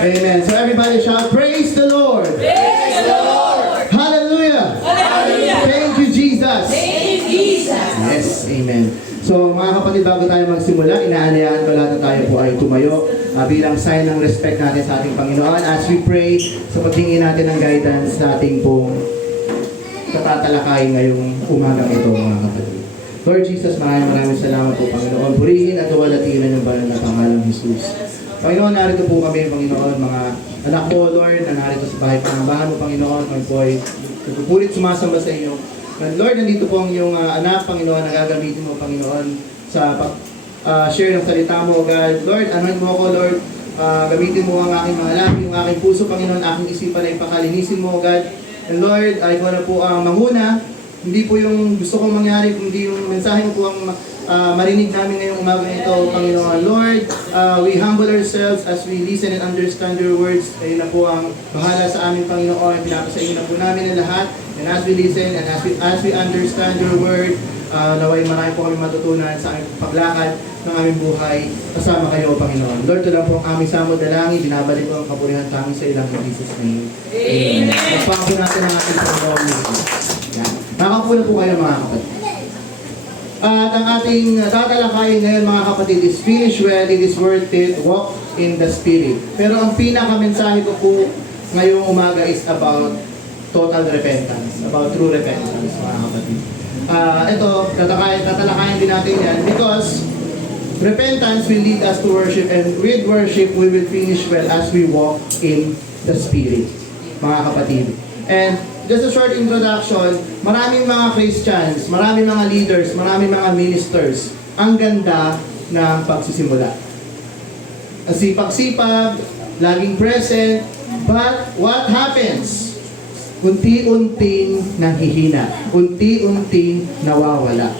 Amen. So everybody shout, praise the Lord. Praise the Lord. Hallelujah. Hallelujah. Thank you, Jesus. Thank you, Jesus. Yes, amen. So mga kapatid, bago tayo magsimula, inaanayahan ko lahat na tayo po ay tumayo bilang sign ng respect natin sa ating Panginoon as we pray sa pagtingin natin ng guidance sa ating pong katatalakay ngayong umaga ito, mga kapatid. Lord Jesus, maraming salamat po, Panginoon. Purihin at tuwalatinan yung banal na pangalang Jesus. Panginoon, narito po kami, Panginoon, mga anak ko, Lord, na narito sa bahay panambahan mo, Panginoon. Kami po ay pupulit sumasamba sa inyo. And Lord, nandito po ang iyong anak, Panginoon, na gagamitin mo, Panginoon, sa share ng salita mo, God. Lord, anoint mo ako, Lord. Gamitin mo ang aking mga labi, yung aking puso, Panginoon, aking isipan ay pakalinisin mo, God. And Lord, ikaw na po ang manguna. Hindi po yung gusto kong mangyari, kundi yung mensahe mo po ang marinig namin ngayong umaga ito, Panginoon. Lord, we humble ourselves as we listen and understand your words. Kayo na po ang bahala sa aming Panginoon. Pinapasayin na po namin ang lahat. And as we listen and as we understand your word, naway marami po kami matutunan sa aming paglakad ng aming buhay. Kasama kayo, Panginoon. Lord, ito lang po ang aming samod na langit. Binabalik ko ang kapurihan sa aming sa ilang in Jesus' name. Amen. Magpangako natin ang ating Panginoon. Yan. Nakakapula po kayo, mga kapatid. At ang ating tatalakayin ngayon, mga kapatid, is finish well, it is worth it, walk in the Spirit. Pero ang pinaka-mensahe ko po ngayong umaga is about total repentance, about true repentance, mga kapatid. Ito, tatalakayin din natin yan because repentance will lead us to worship, and with worship, we will finish well as we walk in the Spirit, mga kapatid. And just a short introduction, maraming mga Christians, maraming mga leaders, maraming mga ministers, ang ganda ng pagsisimula. Sipag-sipag, laging present, but what happens? Unti-unting nanghihina, unti-unting nawawala.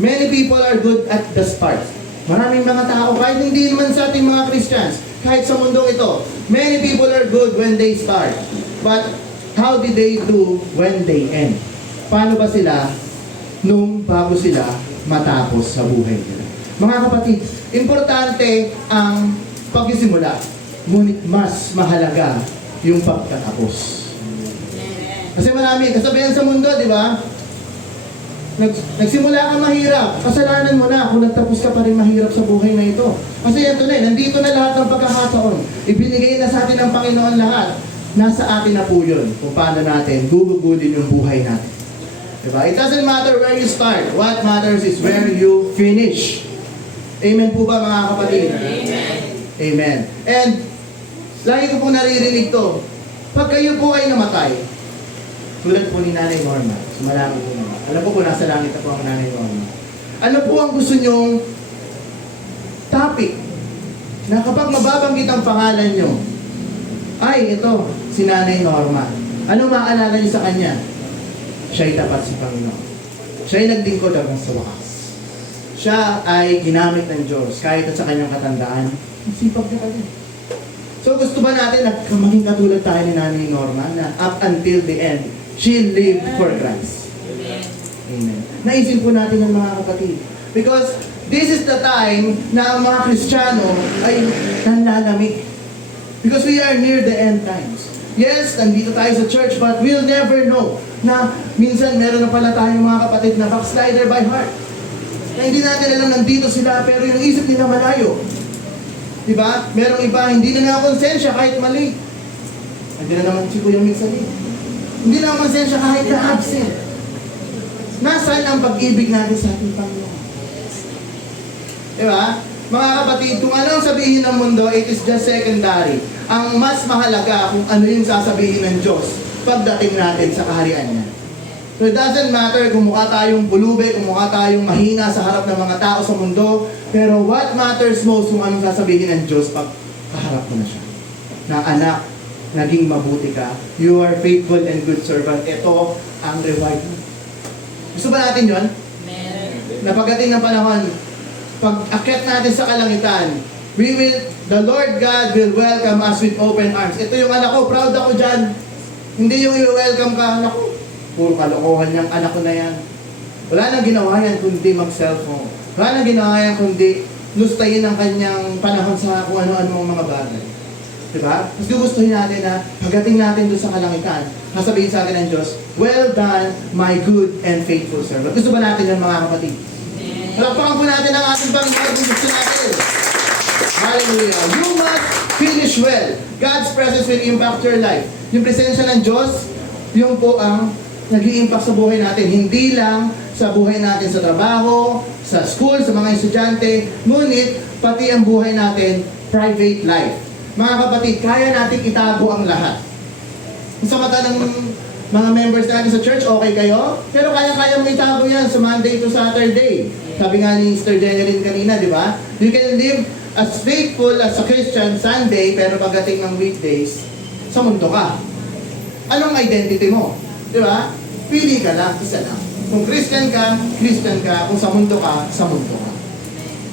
Many people are good at the start. Maraming mga tao, kahit hindi naman sa ating mga Christians, kahit sa mundong ito, many people are good when they start. But how did they do when they end? Paano ba sila nung bago sila matapos sa buhay nila? Mga kapatid, importante ang pagsisimula, ngunit mas mahalaga yung pagtatapos. Kasi marami, kasabihan sa mundo, di ba? Nagsimula ka mahirap, kasalanan mo na kung nagtapos ka pa rin mahirap sa buhay na ito. Kasi ito na, nandito na lahat ng pagkakataon. Ibinigay na sa atin ng Panginoon lahat. Nasa atin na po yun kung paano natin gugugulin yung buhay natin. Diba? It doesn't matter where you start. What matters is where you finish. Amen po ba, mga kapatid? Amen. Amen. And lagi ko po naririnig to. Pag kayo po ay namatay, tulad po ni Nanay Norma, sumalangit po naman. Alam po nasa langit na po ang Nanay Norma. Ano po ang gusto nyong topic na kapag mababanggit ang pangalan nyo, ay, ito, si Nanay Norma. Ano maalala niyo sa kanya? Siya'y tapat sa Panginoon. Siya'y nagdingkod hanggang sa wakas. Siya ay ginamit ng Diyos kahit sa kanyang katandaan. Sipag niya ka din. So gusto ba natin na maging katulad tayo ni Nanay Norma na up until the end, she lived for Christ? Amen. Naisip po natin ng mga kapatid. Because this is the time na ang mga Kristiyano ay nanlalamig. Because we are near the end times. Yes, nandito tayo sa church, but we'll never know na minsan meron na pala tayong mga kapatid na backslider by heart. Na hindi natin alam nandito sila, pero yung isip nila malayo. Diba? Merong iba, hindi na nakakonsensya kahit mali. Hindi na naman si Kuya minsan eh. Hindi na nakakonsensya kahit na absent. Nasaan ang pag-ibig natin sa ating Panginoon? Diba? Mga kapatid, kung anong sabihin ng mundo, it is just secondary. Ang mas mahalaga kung ano yung sasabihin ng Diyos pagdating natin sa kaharian niya. So it doesn't matter kung mukha tayong bulube, kung mukha tayong mahina sa harap ng mga tao sa mundo, pero what matters most kung anong sasabihin ng Diyos pag kaharap mo na siya. Na anak, naging mabuti ka, you are faithful and good servant. Ito ang reward mo. Gusto ba natin yun? Na pagdating ng panahon, pag akyat natin sa kalangitan, the Lord God will welcome us with open arms. Ito yung anak ko, proud ako dyan. Hindi yung i-welcome ka, anak ko. Puro kalokohan niyang anak ko na yan. Wala nang ginawa yan kundi mag-cellphone. Wala nang ginawa yan kundi lustayin ang kanyang panahon sa kung ano-ano mga bagay. Diba? Mas gugustuhin natin na pagdating natin doon sa kalangitan, sasabihin sa akin ng Diyos, well done, my good and faithful servant. Gusto ba natin yan mga kapatid? Palakpakan po natin ang ating Panginoon kung gusto natin. Hallelujah. You must finish well. God's presence will impact your life. Yung presensya ng Diyos, yung po ang nag-i-impact sa buhay natin. Hindi lang sa buhay natin sa trabaho, sa school, sa mga estudyante, ngunit pati ang buhay natin, private life. Mga kapatid, kaya natin itago ang lahat. Sa mata ng mga members natin sa church, okay kayo? Pero kaya-kaya mo itago yan sa Monday to Saturday. Sabi nga ni Sister Jeneline kanina, di ba? You can live as faithful as a Christian Sunday, pero pagdating ng weekdays, sa mundo ka. Anong identity mo? Di ba? Pili ka lang, isa lang. Kung Christian ka, Christian ka. Kung sa mundo ka, sa mundo ka.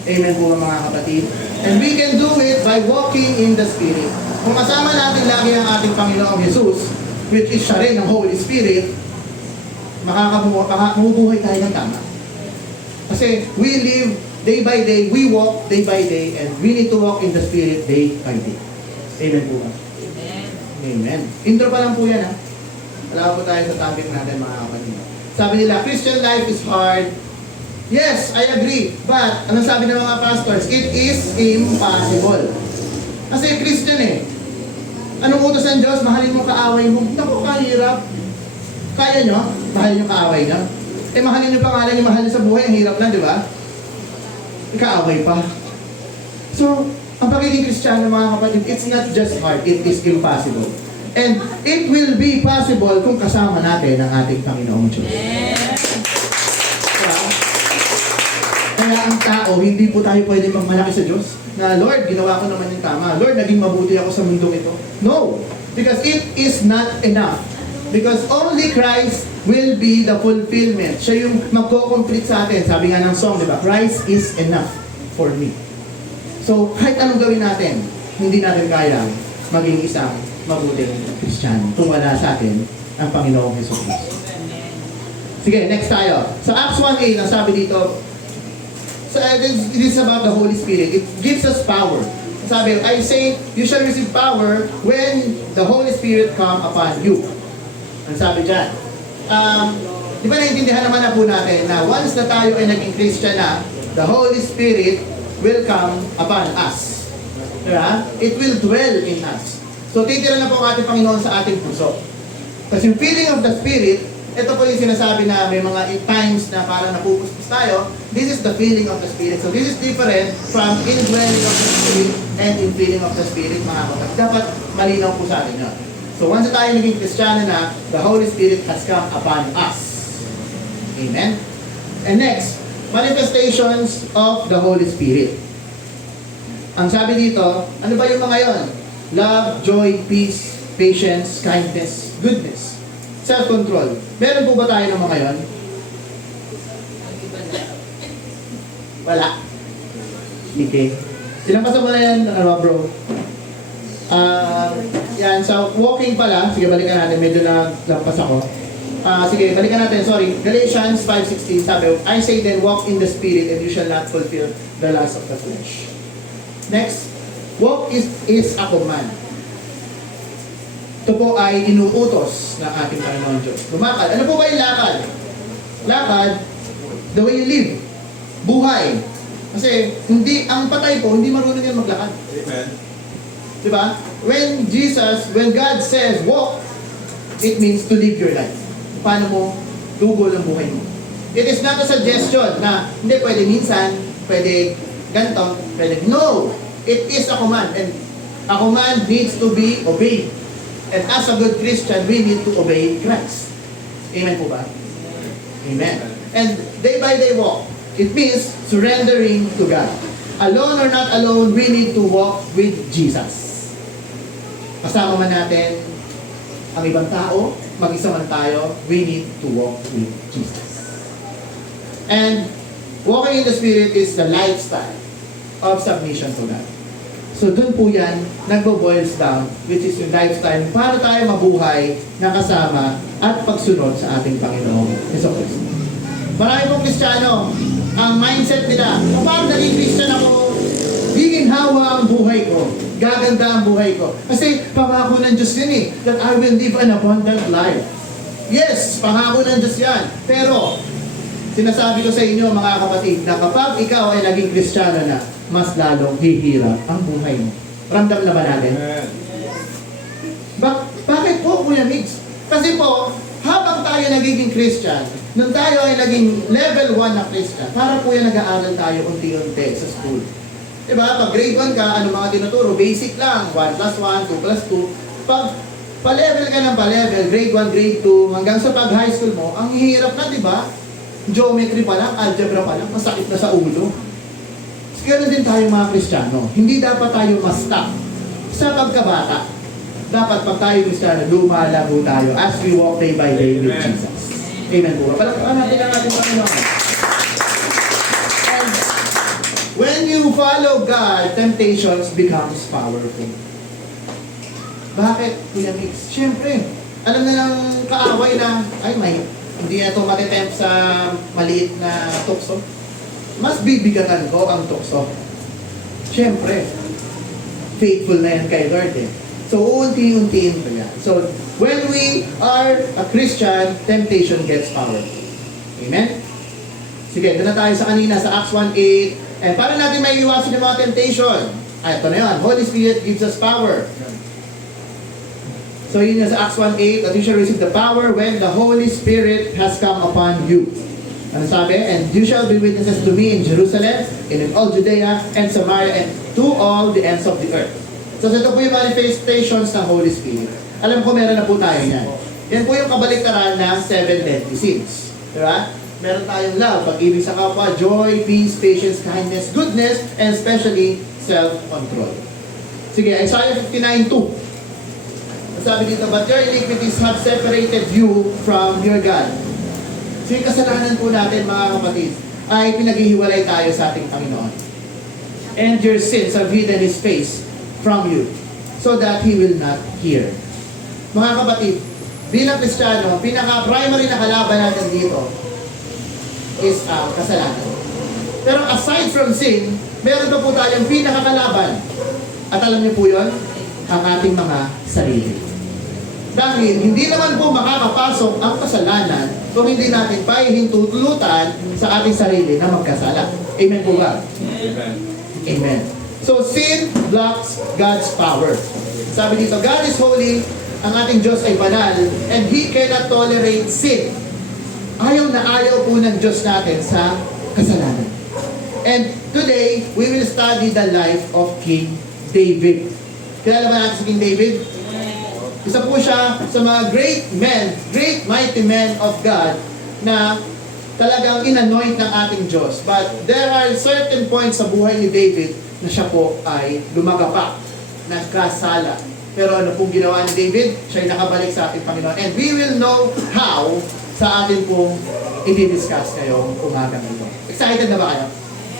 Amen po mga kapatid. And we can do it by walking in the Spirit. Kung kasama natin lagi ang ating Panginoong Jesus, which is siya rin ang Holy Spirit, mabubuhay tayo ng tama. Kasi we live day by day, we walk day by day, and we need to walk in the Spirit day by day. Amen po ba? Amen. Amen. Intro pa lang po yan ha. Wala po tayo sa topic natin mga kapatid. Sabi nila, Christian life is hard. Yes, I agree. But, anong sabi ng mga pastors? It is impossible. Kasi Christian eh. Anong utos ng Diyos? Mahalin mo kaaway mo. Naku, kahirap. Kaya nyo? Mahalin nyo kaaway nyo? Eh, mahalin nyo pangalan nyo, mahalin sa buhay. Ang hirap na, di ba? Kaaway pa. So, ang pagiging Kristiyano mga kapatid, it's not just hard, it is impossible. And it will be possible kung kasama natin ang ating Panginoong Diyos. Diba? Kaya ang tao, hindi po tayo pwede magmalaki sa Diyos. Na, Lord, ginawa ko naman yung tama. Lord, naging mabuti ako sa mundong ito. No! Because it is not enough. Because only Christ will be the fulfillment. Siya yung magko-complete sa atin. Sabi nga ng song, di ba? Christ is enough for me. So, kahit anong gawin natin, hindi natin kaya maging isang mabuting Kristiyano kung wala sa atin ang Panginoong Hesus Kristo. Sige, next tayo. Sa Acts 1:8, ang sabi dito, it is about the Holy Spirit. It gives us power. Sabi, I say, you shall receive power when the Holy Spirit come upon you. Ang sabi dyan. Di ba naiintindihan naman na po natin na once na tayo ay naging Christian na, the Holy Spirit will come upon us. Diba? It will dwell in us. So, titira na po ang ating Panginoon sa ating puso. Kasi yung feeling of the Spirit, ito po yung sinasabi na may mga times na parang napupustos tayo. This is the feeling of the Spirit. So, this is different from indwelling of the Spirit and in feeling of the Spirit, mga kapatid. Dapat malinaw po sa atin yun. So, once na tayo naging Kristiyano na, the Holy Spirit has come upon us. Amen? And next, manifestations of the Holy Spirit. Ang sabi dito, ano ba yung mga yon? Love, joy, peace, patience, kindness, goodness, self-control. Meron po ba tayo ng mga yon? Wala. Okay. Silang pa mo na yan, ano bro? Yan, so walking pala, sige balikan natin, medyo naglampas ako. Sige, balikan natin, sorry. Galatians 5:16, sabi, I say then, walk in the Spirit and you shall not fulfill the lust of the flesh. Next, walk is a command. Ito po ay inuutos ng ating Panginoon Diyos. Lumakad. Ano po ba yung lakad? Lakad, the way you live. Buhay. Kasi hindi, ang patay po, hindi marunong yan maglakad. Amen. Diba? When God says walk, it means to live your life. Paano mo gugol ang buhay mo. It is not a suggestion na hindi pwede minsan, pwede ganito, pwede. No! It is a command. And a command needs to be obeyed. And as a good Christian, we need to obey Christ. Amen po ba? Amen. And day by day walk. It means surrendering to God. Alone or not alone, we need to walk with Jesus. Kasama man natin ang ibang tao, mag-isa man tayo, we need to walk with Jesus. And walking in the Spirit is the lifestyle of submission to God. So dun po yan, nagbo-boils down, which is yung lifestyle, para tayo mabuhay na kasama at pagsunod sa ating Panginoong Jesucristo. Marami pong Kristiyano, ang mindset nila, paano naging Christian ako? giginhawa ang buhay ko. Gaganda ang buhay ko. Kasi pangako ng Diyos yun eh, that I will live an abundant life. Yes, pangako ng Diyos yan. Pero, sinasabi ko sa inyo mga kapatid, na kapag ikaw ay naging Kristiyano na, mas lalong hihirap ang buhay mo. Ramdam na ba natin? Bakit po, Kuya Mix? Kasi po, habang tayo nagiging Christian, nung tayo ay naging level 1 na Christian, para po yan nag-aaral tayo unti-unti sa school. Diba? Pag grade 1 ka, ano mga tinuturo? Basic lang. 1 plus 1, 2 plus 2. Pag pa-level ka ng pa-level, grade 1, grade 2, hanggang sa pag-high school mo, ang hirap na, diba? Geometry pa lang, algebra pa lang, masakit na sa ulo. Ganun din tayo mga Kristiyano. Hindi dapat tayo ma-stuck sa pagkabata. Dapat pag tayo Kristiyano, lumalago tayo as we walk day by day with Jesus. Amen po. Palakpakan natin ang ating Panginoon. And when you follow God, temptations becomes powerful. Bakit, Kuya Mix? Siyempre, alam na lang kaaway na, hindi na ito matitempt sa maliit na tukso. Mas bibigatan ko ang tukso. Siyempre, faithful na yan kay Lord eh. So, unti-untiin ko yan. So, when we are a Christian, temptation gets power. Amen? Sige, doon na tayo sa kanina, sa Acts 1:8. And para natin may iwasan yung mga temptation. Ito na yun. Holy Spirit gives us power. So, yun yung sa Acts 1:8, that you shall receive the power when the Holy Spirit has come upon you. Ano sabi? And you shall be witnesses to me in Jerusalem, and in all Judea, and Samaria, and to all the ends of the earth. So, ito po yung manifestations ng Holy Spirit. Alam ko, meron na po tayo yan. Yan po yung kabaliktaran ng 7 deadly sins. Diba? Meron tayong love, pag-ibig sa kapwa, joy, peace, patience, kindness, goodness, and especially self-control. Sige, Isaiah 59:2. Sabi dito, but your iniquities have separated you from your God. So yung kasalanan po natin mga kapatid, ay pinaghihiwalay tayo sa ating Panginoon. And your sins have hidden His face from you, so that He will not hear. Mga kapatid, bilang Kristiyano, pinaka-primary na kalaban natin dito is kasalanan. Pero aside from sin, meron pa po tayong pinakakalaban. At alam niyo po yun, ang ating mga sarili. Dahil hindi naman po makakapasok ang kasalanan kung hindi natin pahihintulutan sa ating sarili na magkasala. Amen po ba? Amen. Amen. So sin blocks God's power. Sabi dito, God is holy, ang ating Diyos ay banal, and He cannot tolerate sin. Ayaw na ayaw po ng Diyos natin sa kasalanan. And today, we will study the life of King David. Kilala ba natin si King David? Isa po siya sa mga great men, great mighty men of God na talagang inanoint ng ating Diyos. But there are certain points sa buhay ni David na siya po ay lumagapak, nagkasala. Pero ano pong ginawa ni David? Siya ay nakabalik sa ating Panginoon. And we will know how sa atin pong i-discuss ngayong umagang ito. Excited na ba kayo?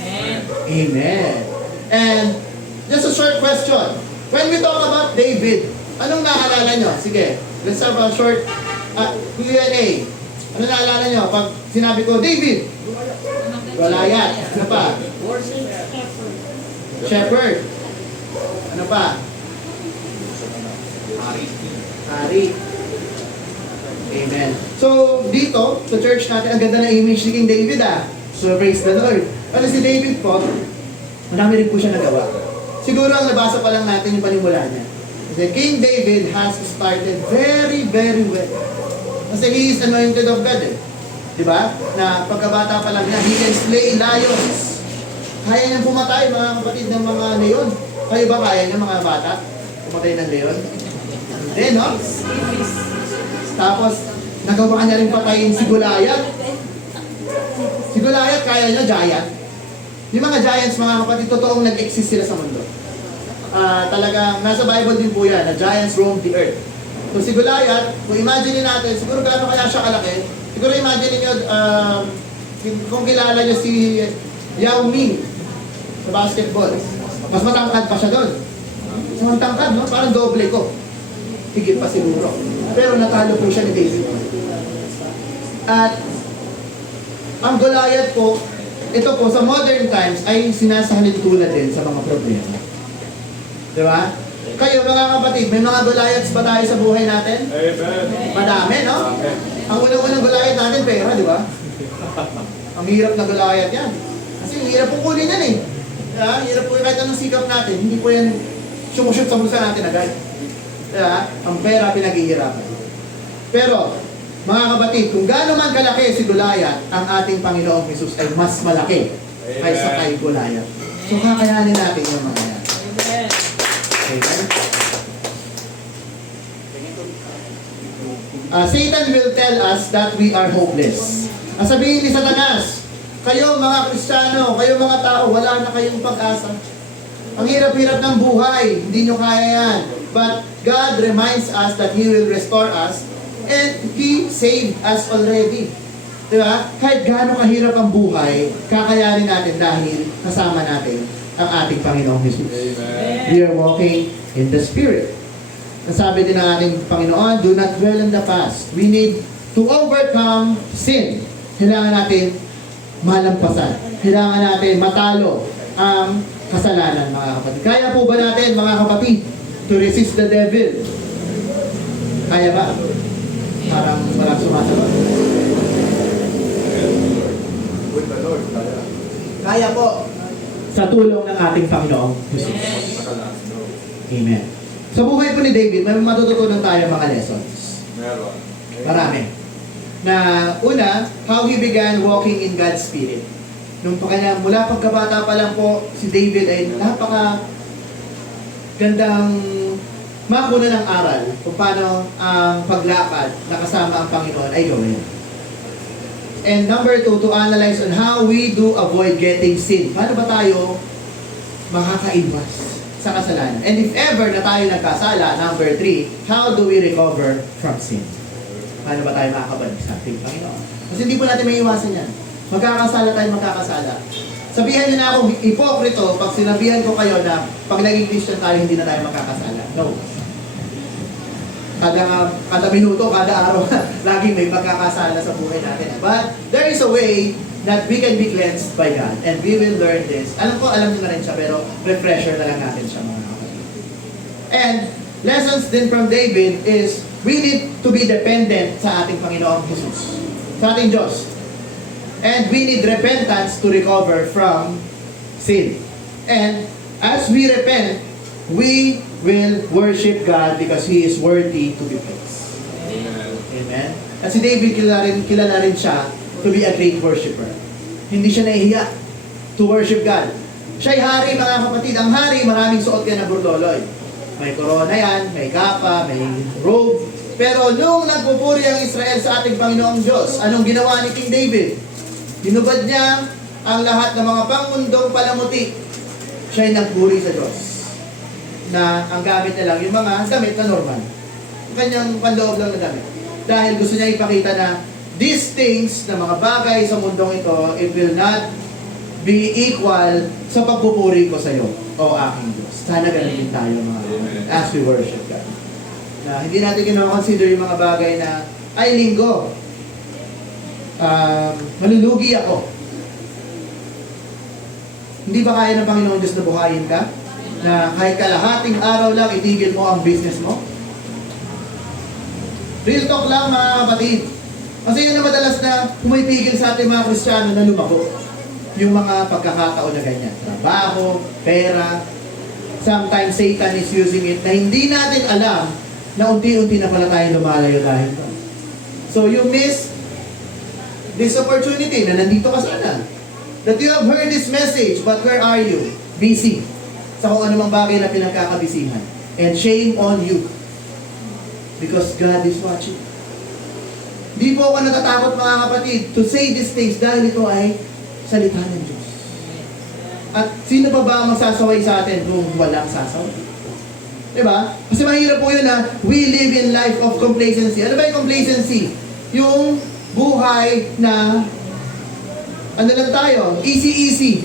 Amen. Amen. And just a short question. When we talk about David, anong naalala nyo? Sige, let's have a short Q&A. Ano naalala nyo? Pag sinabi ko, David, Goliath. Ano pa? Shepherd. Ano pa? Hari. Amen. So, dito, sa church natin, ang ganda ng image ni King David So, praise the Lord. Ano si David po, marami rin po siya nagawa. Siguro ang nabasa pa lang natin yung panimula niya. Kasi King David has started very, very well. Kasi he is anointed of God Diba? Na pagkabata pa lang niya, he can slay lions. Kaya niyang pumatay mga kapatid ng mga leon. Kayo ba kaya niya mga bata? Pumatay ng leon? Hindi, no? Tapos, nagawa niya rin patayin si Goliath. Si Goliath, kaya niya, giant. Yung mga giants, mga kapatid, totoong nag-exist sila sa mundo. Talagang, nasa Bible din po yan, na giants roam the earth. So si Goliath, kung imagine natin, siguro gaano kaya siya kalaki, siguro imagine niyo kung kilala niyo si Yao Ming sa basketball. Mas matangkad pa siya doon. Mas matangkad, no? Parang doble ko. Higit pa siguro. Pero natalo po siya ni David. At ang Goliath po, ito po sa modern times ay sinasahalin tulad din sa mga problema. Di ba? Kayo mga kapatid, may mga Goliaths ba tayo sa buhay natin? Amen. Madami, no? Amen. Ang unang-unang Goliath natin, pera, di ba? Ang hirap na Goliath yan. Kasi hirap po kunin yan eh. Diba? Hirap po kahit anong sikap natin, hindi po yan sumushoot sa bulsa natin agad. Diba? Ang pera pinaghihirapan. Pero, mga kapatid, kung gaano man kalaki si Goliath, ang ating Panginoong Jesus ay mas malaki kaysa kay Goliath. So kakayanin natin yung mga yan. Amen. Amen? Satan will tell us that we are hopeless. Ang sabihin ni Satanas, kayo mga Kristiyano, kayo mga tao, wala na kayong pag-asa. Ang hirap-hirap ng buhay, hindi nyo kaya yan. But God reminds us that He will restore us and He saved us already. Diba? Kahit gaano kahirap ang buhay, kakayanin natin dahil kasama natin ang ating Panginoong Jesus. Amen. We are walking in the Spirit. Nasabi din ng ating Panginoon, do not dwell in the past. We need to overcome sin. Kailangan natin malampasan. Kailangan natin matalo ang kasalanan, mga kapatid. Kaya po ba natin, mga kapatid, to resist the devil? Kaya ba? Parang walang sumasagot. With the Lord, kaya. Kaya po. Sa tulong ng ating Panginoong Jesus. Amen. Sa buhay po ni David, may matututunan tayo mga lessons. Meron. Marami. Na una, how he began walking in God's Spirit. Nung pa kanya, mula pagkabata pa lang po, si David ay napaka gandang makuna ng aral kung paano ang paglakad na kasama ang Panginoon ay gawin. And number 2, to analyze on how we do avoid getting sin. Paano ba tayo makakaiwas sa kasalanan? And if ever na tayo nagkasala, number 3, how do we recover from sin? Paano ba tayo makakabalik sa ating Panginoon? Kasi hindi po natin may iwasan yan. Magkakasala tayo, magkakasala. Sabihan niyo na akong hipokrito pag sinabihan ko kayo na pag naging Christian tayo, hindi na tayo magkakasala. No. Kada minuto, kada araw, laging may magkakasala sa buhay natin. But there is a way that we can be cleansed by God. And we will learn this. Alam ko, alam niyo na rin siya, pero refresher na lang natin siya mga kapatid. And lessons din from David is we need to be dependent sa ating Panginoong Jesus. Sa ating Diyos. And we need repentance to recover from sin. And as we repent, we will worship God because He is worthy to be praised. Amen. Amen? At si David, kilala rin siya to be a great worshiper. Hindi siya nahihiya to worship God. Siya'y hari, mga kapatid. Ang hari, maraming suot yan na burdoloy. May corona yan, may kapa, may robe. Pero nung nagpupuri ang Israel sa ating Panginoong Diyos, anong ginawa ni King David? Hinubad niya ang lahat ng mga pangmundong palamuti. Siya'y nagpuri sa Diyos. Na ang gamit niya lang, yung mga damit na normal. Yung kanyang panloob lang na damit. Dahil gusto niya ipakita na these things, na mga bagay sa mundong ito, it will not be equal sa pagpupuri ko sa iyo, o aking Diyos. Sana ganun din tayo mga as we worship God. Na hindi natin kino-consider yung mga bagay na, ay linggo, malulugi ako. Hindi ba kaya ng Panginoon Diyos na buhayin ka? Na kahit kalahating araw lang, itigil mo ang business mo? Real talk lang mga kapatid. Kasi yun na madalas na pumipigil sa ating mga Kristiyano na lumako. Yung mga pagkakataon na ganyan. Trabaho, pera. Sometimes Satan is using it na hindi natin alam na unti-unti na pala tayo lumalayo dahil doon. So you miss this opportunity na nandito ka sana. That you have heard this message, but where are you? Busy. Sa kung anumang bagay na pinagkakabisihan. And shame on you. Because God is watching. Di po ako natatakot mga kapatid to say these things dahil ito ay salita ng Diyos. At sino pa ba ang magsasaway sa atin kung walang sasaway? Diba? Kasi mahirap po yun na we live in life of complacency. Ano ba yung complacency? Yung buhay na ano lang tayo, easy-easy.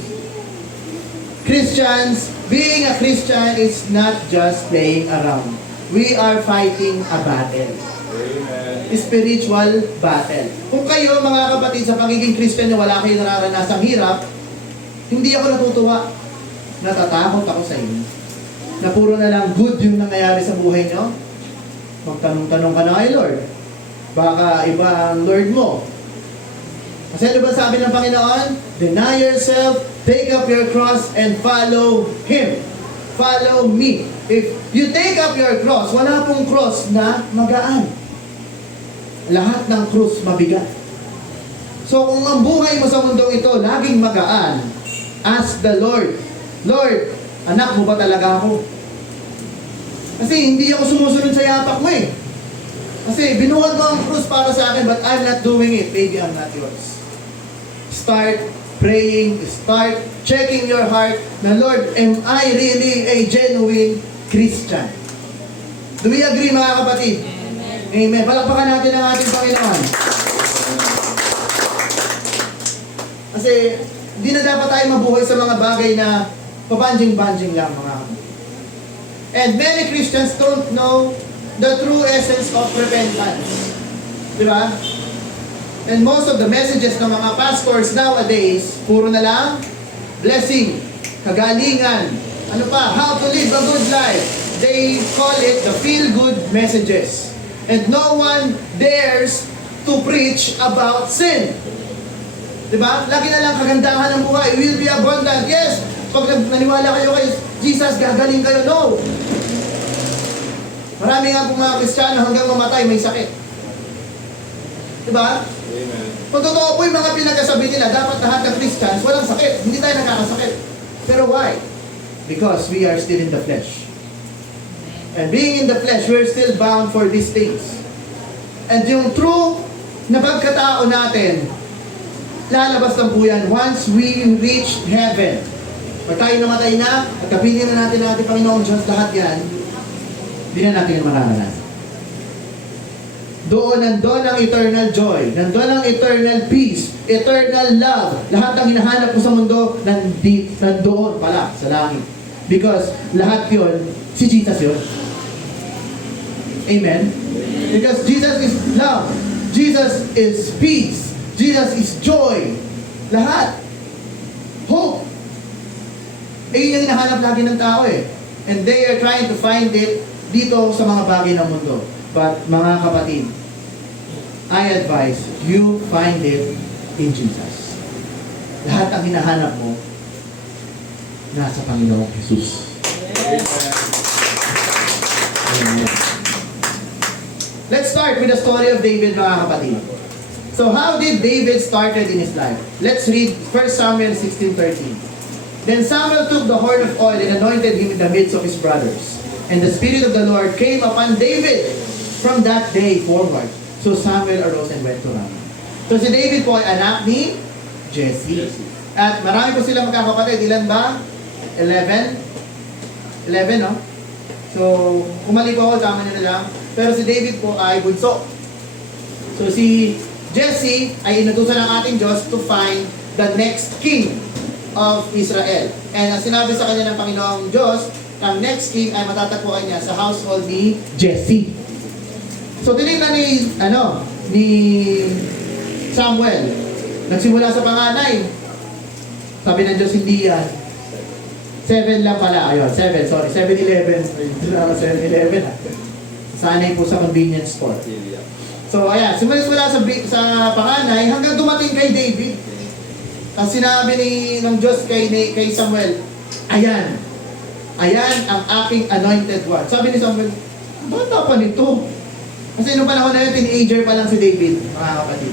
Christians, being a Christian is not just playing around. We are fighting a battle. Amen. Spiritual battle. Kung kayo mga kapatid sa pagiging Christian na wala kayong nararanasang hirap, Hindi ako natutuwa. Natatakot ako sa inyo. Na puro na lang good yung nangyayari sa buhay nyo. Magtanong-tanong ka na kay Lord. Baka iba ang Lord mo. Kasi ano ba sabi ng Panginoon? Deny yourself, take up your cross, and follow Him. Follow me. If you take up your cross, wala pong cross na magaan. Lahat ng krus mabigat. So kung ang buhay mo sa mundong ito laging magaan, ask the Lord, Lord, anak mo ba talaga ako? Kasi hindi ako sumusunod sa yapak mo eh. Kasi binuhat mo ang krus para sa akin, but I'm not doing it. Maybe I'm not yours. Start praying, start checking your heart na, Lord, am I really a genuine Christian? Do we agree mga kapatid? Amen. Palakpakan natin ang ating Panginoon. Kasi hindi na dapat tayo mabuhay sa mga bagay na pabanjing-banjing lang mga kapatid. And many Christians don't know the true essence of repentance. Di ba? And most of the messages ng mga pastors nowadays, puro na lang blessing, kagalingan, ano pa, how to live a good life. They call it the feel-good messages. And no one dares to preach about sin. Diba? Lagi na lang kagandahan ng buhay. Will be abundant. Yes, pag naniwala kayo kay Jesus, gagaling kayo. No. Marami nga pong mga Kristiyano hanggang mamatay may sakit. Diba? Amen. Kung totoo po yung mga pinagkasabi nila, dapat lahat ng Christians walang sakit. Hindi tayo nakakasakit. Pero why? Because we are still in the flesh. And being in the flesh, we're still bound for these things. And yung true na pagkatao natin, lalabas lang po yan once we reach heaven. Pag tayo namatay na, at kapiling na natin natin Panginoong Diyos, lahat yan, hindi na natin yung mararanasan. Doon, nandun ang eternal joy, nandun ang eternal peace, eternal love. Lahat ng hinahanap mo sa mundo, nandoon pala sa langit. Because lahat yun, si Jesus yun. Amen? Because Jesus is love. Jesus is peace. Jesus is joy. Lahat. Hope. Yun yung hinahanap lagi ng tao eh. And they are trying to find it dito sa mga bagay ng mundo. But mga kapatid, I advise you find it in Jesus. Lahat ang hinahanap mo nasa Panginoong Jesus. Amen. Let's start with the story of David, mga kapatid. So how did David started in his life? Let's read 1 Samuel 16:13. Then Samuel took the horn of oil and anointed him in the midst of his brothers. And the Spirit of the Lord came upon David from that day forward. So Samuel arose and went to Ramah. So si David po ay anak ni Jesse. At marami po sila magkakapatid. Ilan ba? 11? 11, no? So, kumali po ako, tama nyo na lang. Pero si David po ay bunso. So si Jesse ay inutusan ng ating Diyos to find the next king of Israel. And ang sinabi sa kanya ng Panginoong Diyos, ang next king ay matatagpuan niya sa household ni Jesse. So tinignan ni Samuel, nagsimula sa panganay. Sabi ng Diyos, hindi yan. 7 lang pala. Ayun, 7, sorry. 7-11. 7-11. Sanay po sa convenience store. So ayan, simula sa panganay hanggang dumating kay David. Ang sinabi ng Diyos kay Samuel, ayan ang aking anointed one. Sabi ni Samuel, bata pa nito. Kasi nung panahon na yun, teenager pa lang si David, mga kapatid.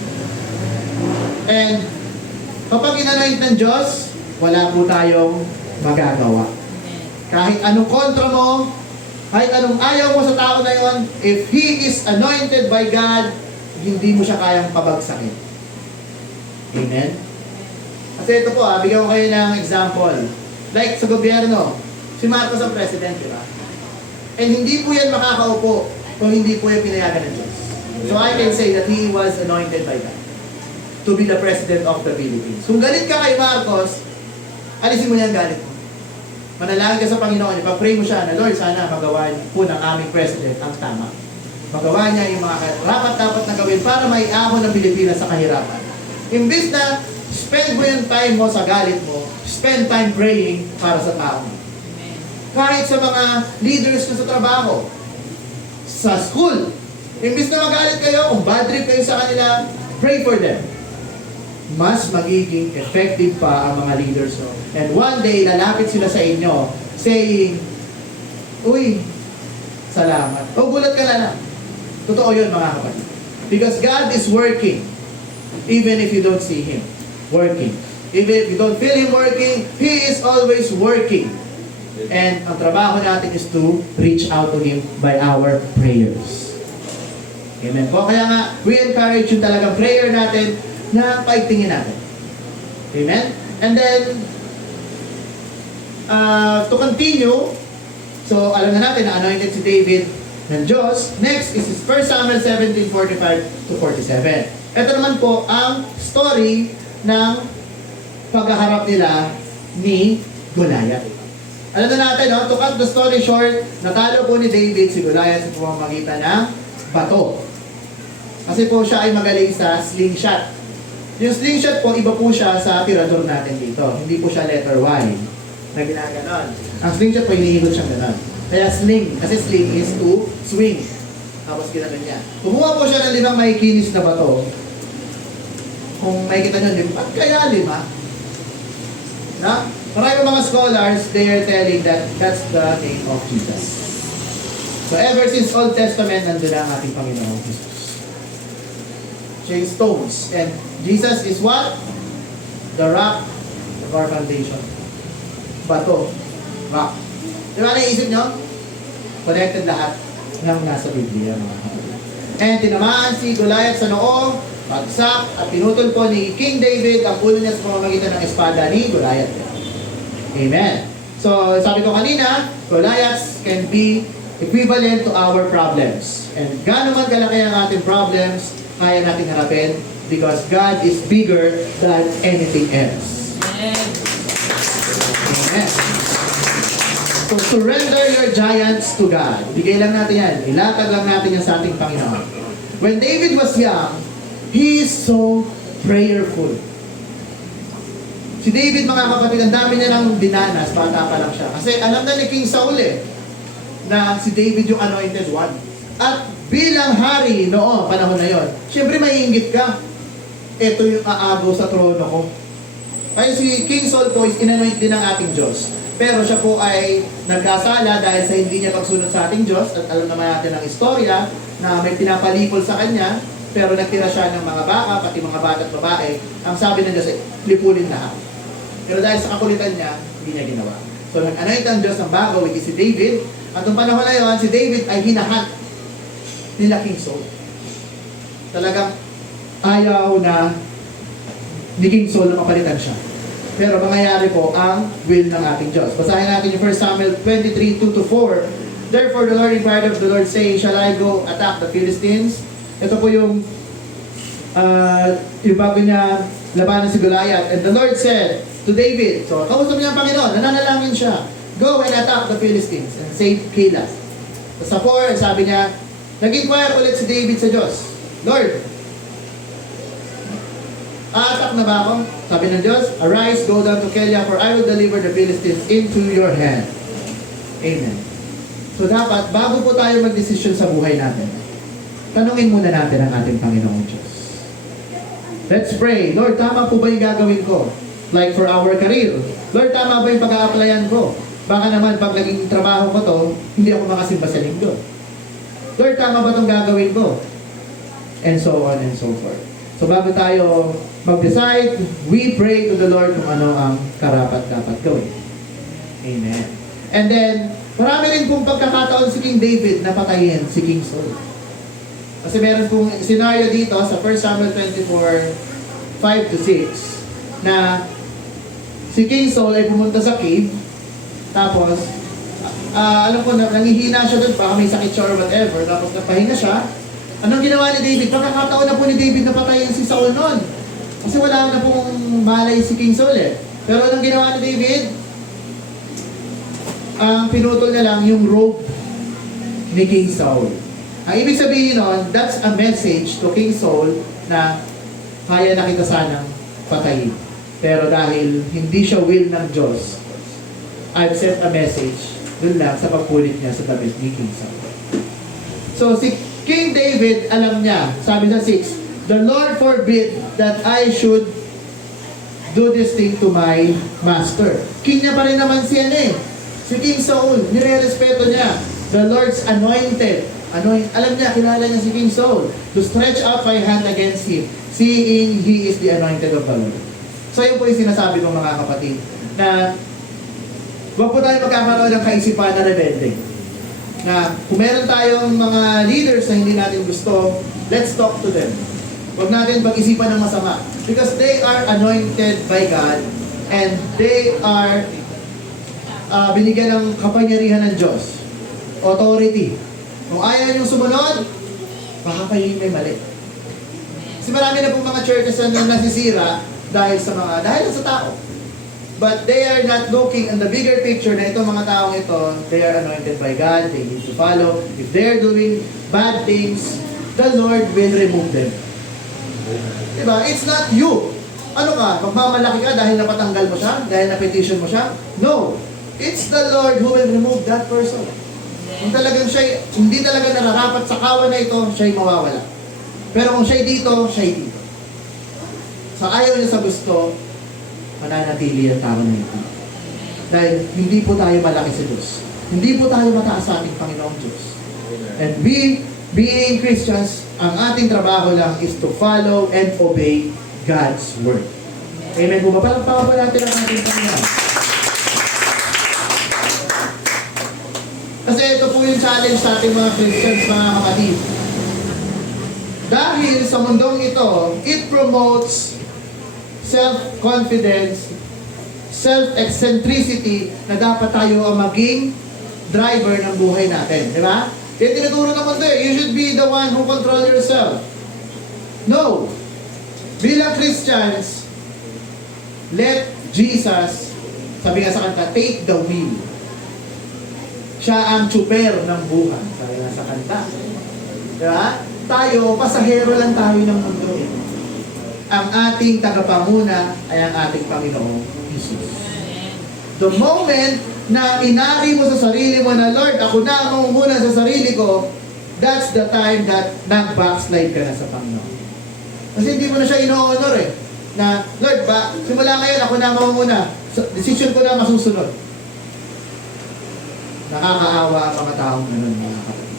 And kapag in-anoint ng Diyos, wala po tayong magagawa. Kahit anong kontra mo, kahit anong ayaw mo sa tao na yon, if he is anointed by God, hindi mo siya kayang pabagsakin. Amen? Kasi ito po, bigyan ko kayo ng example. Like sa gobyerno, si Marcos ang president, di ba? And hindi po yan makakaupo kung hindi po yan pinayagan ng Diyos. So I can say that he was anointed by God to be the president of the Philippines. Kung galit ka kay Marcos, alisin mo niya ang galit mo. Manalangin ka sa Panginoon, ipag-pray mo siya na, Lord, sana magawa po ng aming president ang tama. Magawa niya yung mga rapat-dapat na gawin para maiahon ng Pilipinas sa kahirapan. Imbis na spend mo yung time mo sa galit mo, spend time praying para sa tao. Kahit sa mga leaders na sa trabaho, sa school, imbis na magalit kayo, kung bad trip kayo sa kanila, pray for them. Mas magiging effective pa ang mga leaders. No? And one day, lalapit sila sa inyo, saying, uy, salamat. O gulat ka na lang. Totoo yun mga kapatid. Because God is working, even if you don't see Him working. Even if you don't feel Him working, He is always working. And ang trabaho natin is to reach out to Him by our prayers. Amen po. Kaya nga, we encourage yung talagang prayer natin na paigtingin natin. Amen? And then, to continue, so alam na natin na anointed si David ng Diyos. Next is 1 Samuel 17:45-47. Ito naman po ang story ng paghaharap nila ni Goliath. Alam na natin, no? To cut the story short, natalo po ni David si Goliath sa pamamagitan ng bato. Kasi po siya ay magaling sa slingshot. Yung slingshot po, iba po siya sa tirador natin dito. Hindi po siya letter Y na ginaganon. Ang slingshot po, hinihigod siyang ganon. Kaya sling, kasi sling is to swing. Tapos ginanon niya. Kumuha po siya ng 5 makikinis na bato. Kung makikita nyo, ba't kaya 5? Na? Maraming mga scholars, they are telling that that's the name of Jesus. So ever since Old Testament, nandun ang ating Panginoon Jesus. Siya yung stones. And Jesus is what? The rock of our foundation. Bato. Rock. Di ba naisip nyo? Connected lahat ng nasa Biblia, mga kapatid. And tinamaan si Goliath sa noo, bagsak, at pinutol po ni King David ang ulo niya sa pamamagitan ng espada ni Goliath. Amen. So, sabi ko kanina, Goliaths can be equivalent to our problems. And gaano man kalaki ang ating problems, kaya natin harapin because God is bigger than anything else. Amen. So, surrender your giants to God. Bigay lang natin yan. Ilatag lang natin yan sa ating Panginoon. When David was young, he is so prayerful. Si David, mga kapatid, ang dami niya ng dinanas, bata pa lang siya. Kasi alam na ni King Saul na si David yung anointed one. At bilang hari noon, panahon na yon, siyempre maiinggit ka. Ito yung aagaw sa trono ko. Ay si King Saul po is inanoint din ng ating Diyos. Pero siya po ay nagkasala dahil sa hindi niya pagsunod sa ating Diyos. At alam naman natin ang istorya na may pinapalipol sa kanya. Pero nagtira siya ng mga baka, pati mga bata at babae. Ang sabi ng Diyos ay, lipulin lahat. Pero dahil sa kakulitan niya, hindi niya ginawa. So nag-anoint ang Diyos ng bago, which is si David. At nung panahon na yun, si David ay hinahat nila King Saul. Talagang ayaw na ni King Saul na mapalitan siya. Pero mangyayari po ang will ng ating Diyos. Basahin natin yung 1 Samuel 23:2-4. Therefore the Lord inquired of the Lord, saying, shall I go attack the Philistines? Ito po yung bago niya labanan si Goliath. And the Lord said to David, so kausap niya ang Panginoon, nananalangin siya, go and attack the Philistines and save Keilah. Sa 4, sabi niya, nag-inquire ulit si David sa Diyos, Lord, aatak na ba ako? Sabi ng Diyos, arise, go down to Keilah, for I will deliver the Philistines into your hand. Amen. So dapat, bago po tayo mag-desisyon sa buhay natin, tanungin muna natin ang ating Panginoong Diyos. Let's pray. Lord, tama po ba yung gagawin ko? Like for our career. Lord, tama ba yung pag-a-applyan ko? Baka naman pag naging trabaho ko to, hindi ako makasimba sa linggo. Lord, tama ba itong gagawin ko? And so on and so forth. So bago tayo mag-decide, we pray to the Lord kung ano ang karapat-dapat gawin. Amen. And then, marami rin pong pagkakataon si King David na patayin si King Saul. Kasi meron pong scenario dito sa 1 Samuel 24:5-6 na si King Saul ay pumunta sa cave, tapos alam ko na nangihina siya doon, baka may sakit siya or whatever, tapos napahinga siya. Anong ginawa ni David? Pagkakataon na po ni David na patayin si Saul noon. Kasi wala na pong malay si King Saul Pero anong ginawa ni David? Ang pinutol niya lang yung robe ni King Saul. Ang ibig sabihin nun, that's a message to King Saul na kaya na kita sanang patayin. Pero dahil hindi siya will ng Diyos, I've sent a message dun lang sa pagpulit niya sa damit ni King Saul. So si King David, alam niya, sabi sa 6, "The Lord forbid that I should do this thing to my master." King niya pa rin naman si si King Saul, nire-respeto niya. The Lord's anointed. Alam niya, kilala niya si King Saul. To stretch out my hand against him, seeing he is the anointed of the Lord. So yun po yung sinasabi ko mga kapatid, na huwag po tayo magkakaroon ng kaisipan na rebelde. Na kung meron tayong mga leaders na hindi natin gusto, let's talk to them. Huwag natin pag-isipan ng masama. Because they are anointed by God and they are binigyan ng kapangyarihan ng Diyos. Authority. Kung ayaw niyong sumunod, baka kayo yung may mali. Kasi marami na pong mga churches na nasisira dahil sa tao. But they are not looking in the bigger picture na itong mga taong ito, they are anointed by God, they need to follow. If they're doing bad things, the Lord will remove them. Diba? It's not you. Ano ka? Magmamalaki ka dahil napatanggal mo siya? Dahil na-petition mo siya? No. It's the Lord who will remove that person. Kung talagang siya, hindi talaga nararapat sa kawan na ito, siya'y mawawala. Pero kung siya'y dito, siya'y dito. Sa ayaw niya sa gusto, mananatili ang tao na ito. Dahil hindi po tayo malaki sa Diyos. Hindi po tayo mataas sa ating Panginoong Diyos. And we, being Christians, ang ating trabaho lang is to follow and obey God's Word. Amen po ba? Palagpakan po natin ang ating Panginoon. Kasi ito po yung challenge sa ating mga Christians, mga kapatid. Dahil sa mundong ito, it promotes self-confidence, self-eccentricity na dapat tayo ang maging driver ng buhay natin. Di ba? Yung tinuturo ng mundo you should be the one who control yourself. No. Bilang Christians, let Jesus, sabi nga sa kanta, take the wheel. Siya ang tsuper ng buhay. Sabi nga sa kanta. Di ba? Tayo, pasahero lang tayo ng mundo. Ang ating tagapanguna ay ang ating Panginoong Jesus. The moment na inari mo sa sarili mo na, Lord, ako na ang mamumuna sa sarili ko, that's the time that nag-backslide ka na sa Panginoon. Kasi hindi mo na siya ino-honor na, Lord, simula ngayon ako na ang mamumuna. Decision ko na masusunod. Nakakaawa ang mga taong ganun, mga kapatid.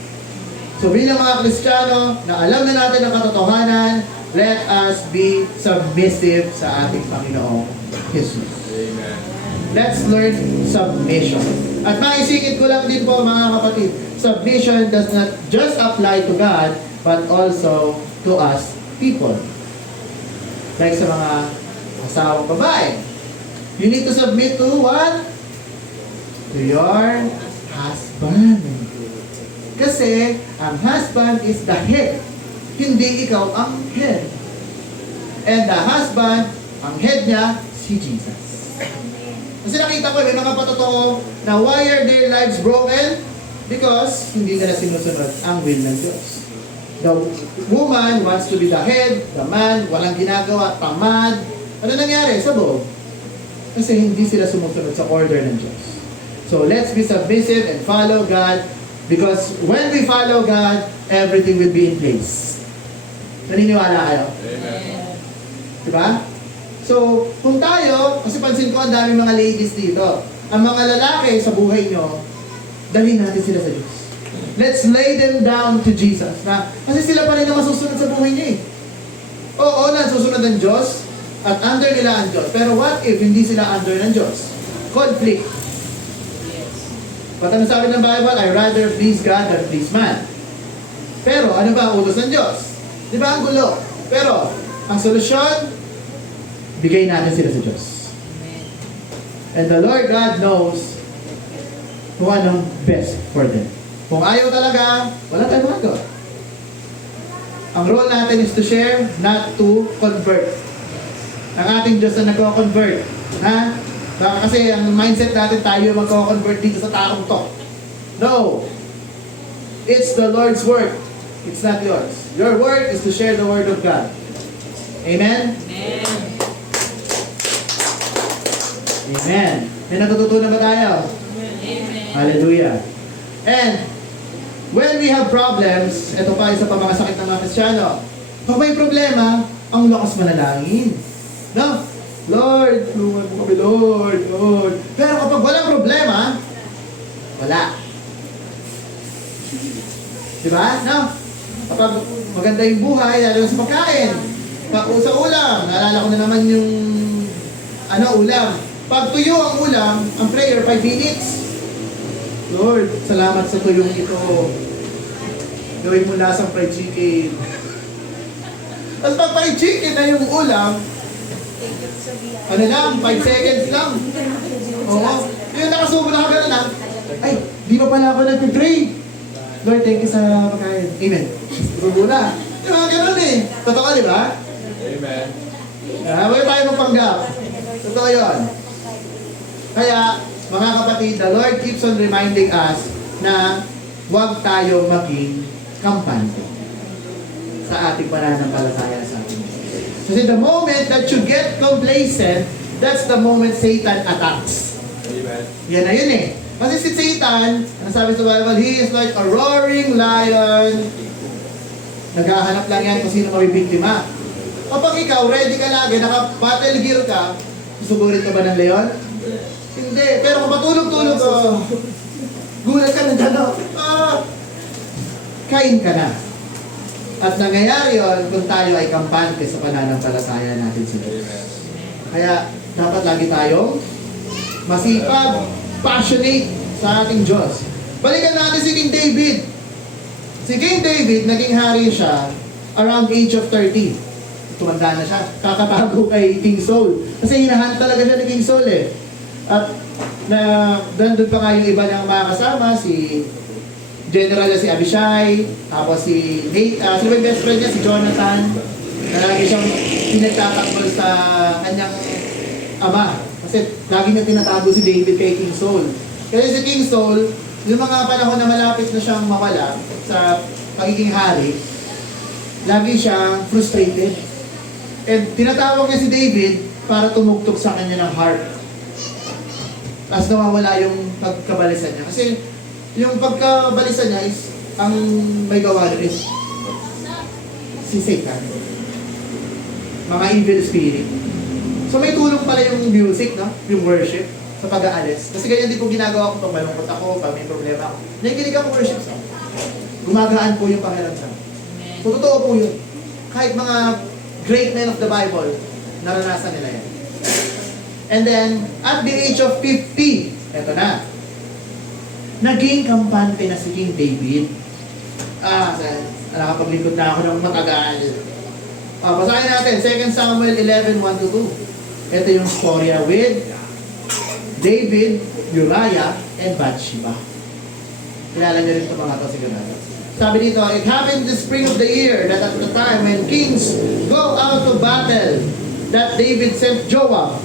So bilang mga Kristiyano, na alam na natin ang katotohanan, let us be submissive sa ating Panginoong Jesus. Amen. Let's learn submission. At maisingit ko lang din po mga kapatid, submission does not just apply to God, but also to us people. Like sa mga asawang babae. You need to submit to what? To your husband. Kasi ang husband is the head. Hindi ikaw ang head. And the husband, ang head niya, si Jesus. Kasi nakita ko, may mga patotoo na why are their lives broken? Because hindi nila sinusunod ang will ng Diyos. The woman wants to be the head, the man, walang ginagawa, tamad. Ano nangyari? Sabog. Kasi hindi sila sumusunod sa order ng Diyos. So let's be submissive and follow God, because when we follow God, everything will be in place. Naniniwala kayo? Amen. Diba? So, kung tayo, kasi pansin ko ang dami mga ladies dito, ang mga lalaki sa buhay nyo, dalhin natin sila sa Diyos. Let's lay them down to Jesus. Kasi sila pa rin ang masusunod sa buhay niya Oo, nasusunod ang Diyos, at under nila ang Diyos. Pero what if hindi sila under ng Diyos? Conflict. But ano sabi ng Bible? I rather please God than please man. Pero ano ba ang utos ng Diyos? Di ba ang gulo? Pero ang solusyon, bigay natin sila sa Diyos. And the Lord God knows kung anong best for them. Kung ayaw talaga, wala tayong magagawa. Ang role natin is to share, not to convert. Ang ating Diyos na nagko-convert. Ha? Baka kasi ang mindset natin tayo magko-convert dito sa taong to. No. It's the Lord's work. It's not yours. Your work is to share the Word of God. Amen? Amen. Amen. May natututunan ba tayo? Amen. Hallelujah. And when we have problems, ito pa isa pa mga sakit ng mga Kristyano. Pag may problema, ang lakas manalangin. No? Lord, tulungan mo kami, Lord, Lord. Pero kapag walang problema, wala. Diba? No? Kapag maganda yung buhay, lalo na sa pagkain. Pag sa ulam, naalala ko na naman yung ulam. Pag tuyo ang ulam, ang prayer, 5 minutes. Lord, salamat sa tuyong ito. Gawin mo lasang fried chicken. Tapos pag fried chicken na yung ulam, ano lang, 5 seconds lang. Oo. Yung nakasubo na ka lang, ay, di ba pala ako nag-pray? Lord, thank you sa pagkain. Amen. Subo na. Di ba, ganun eh. Totoo, di ba? Amen. Wala tayo magpanggap. Totoo yun. Kaya, mga kapatid, the Lord keeps on reminding us na huwag tayo maging kampante sa ating pananampalataya sa ating Diyos. Kasi the moment that you get complacent, that's the moment Satan attacks. Amen. Yan na yun eh. Kasi si Satan, ang sabi sa Bible, he is like a roaring lion. Naghahanap lang yan kung sino mabibiktima. Kapag ikaw, ready ka lagi, naka-battle gear ka, susugurin ka ba ng leon? Hindi. Pero kung matulog-tulog ka, gulat ka ng gano'n, kain ka na. At nangyayari yun kung tayo ay kampante sa pananampalataya natin sa Diyos. Amen. Kaya dapat lagi tayong masipag, passionate sa ating Diyos. Balikan natin si King David. Si King David, naging hari siya around age of 30. Tumanda na siya. Kakatago kay King Saul. Kasi hinahan talaga siya ni King Saul eh. At nandun pa nga yung iba niyang mga kasama, si General si Abishai, tapos si Nate, sino ba yung best friend niya? Si Jonathan. Na lagi siyang pinagtatakbol sa kanyang ama. Kasi lagi niya tinatago si David kay King Saul. Kasi si King Saul, yung mga panahon na malapit na siyang mawala sa pagiging hari, lagi siyang frustrated. And tinatawag niya si David para tumugtog sa kanya ng harp. Tapos nawawala yung pagkabalisan niya. Kasi yung pagkabalisan niya is, ang may gawa doon is si Satan. Mga evil spirit. So may tulong pala yung music, no? Yung worship sa pag-aalis. Kasi ganyan din po ginagawa ko pag malungkot ako, pag may problema ako. Nakikinig ako worship song. Gumagaan po yung pakiramdam. So totoo po yun. Kahit mga great men of the Bible, naranasan nila yan. And then, at the age of 50, eto na, naging kampante na si King David. Nakapaglingkod na ako ng matagal. Basahin natin, 2 Samuel 11:1-2. Ito yung storya with David, Uriah, and Bathsheba. Kilala niyo rin ito mga ito, sigurado. Sabi dito, it happened the spring of the year that at the time when kings go out to battle, that David sent Joab,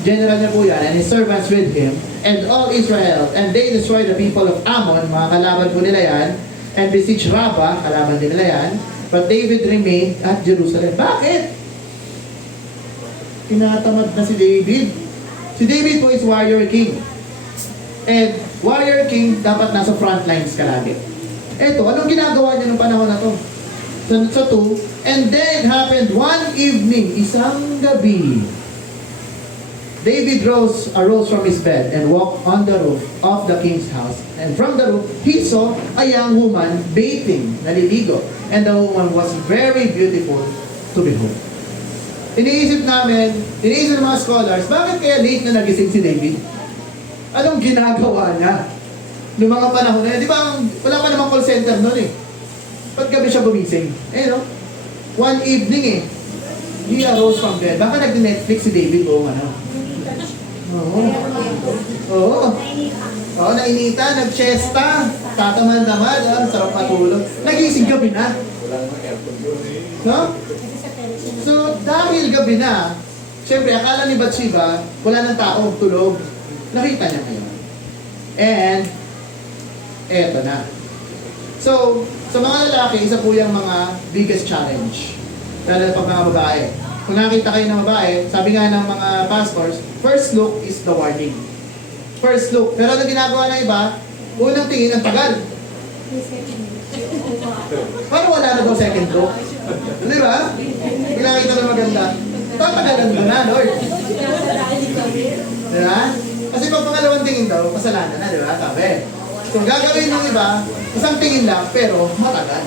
general niya po yan, and his servants with him, and all Israel, and they destroyed the people of Ammon, mga kalaban po nila yan, and besieged Rabbah, kalaban din nila yan, but David remained at Jerusalem. Bakit? Tinatamad na si David. Si David po is warrior king. And warrior king, dapat nasa front lines ka lagi. Eto, anong ginagawa niya nung panahon na to? Sa 2, and then it happened one evening, isang gabi, David arose from his bed and walked on the roof of the king's house. And from the roof, he saw a young woman bathing, naliligo. And the woman was very beautiful to behold. Iniisip ng mga scholars, bakit kaya late na nagising si David? Anong ginagawa niya? Noong mga panahon na, di ba, wala pa namang call center noon eh. Ba't gabi siya gumising? No? One evening he arose from bed. Baka nag-Netflix si David o ano? Oo, nainita, nag-chesta, tatamad-tamad, sarap matulog. Nagising gabi na. Walang aircon doon eh. No? So, dahil gabi na, syempre, akala ni Bathsheba, wala ng tao, tulog. Nakita niya ngayon. And, eto na. So, sa mga lalaki, isa po yung mga biggest challenge. Lalo pag mga babae. kung nakita kayo ng babae, sabi nga ng mga pastors, first look is the warning. First look. Pero ano ginagawa ng iba? Unang tingin, ang tagal. Parang wala na daw second look. Di ba? Pinakita na maganda. Tatagalan mo na, Lord. Di ba? Kasi pag pangalawang tingin daw, kasalanan na, di ba? Sabi. Kung gagawin ng iba, isang tingin lang, pero matagal.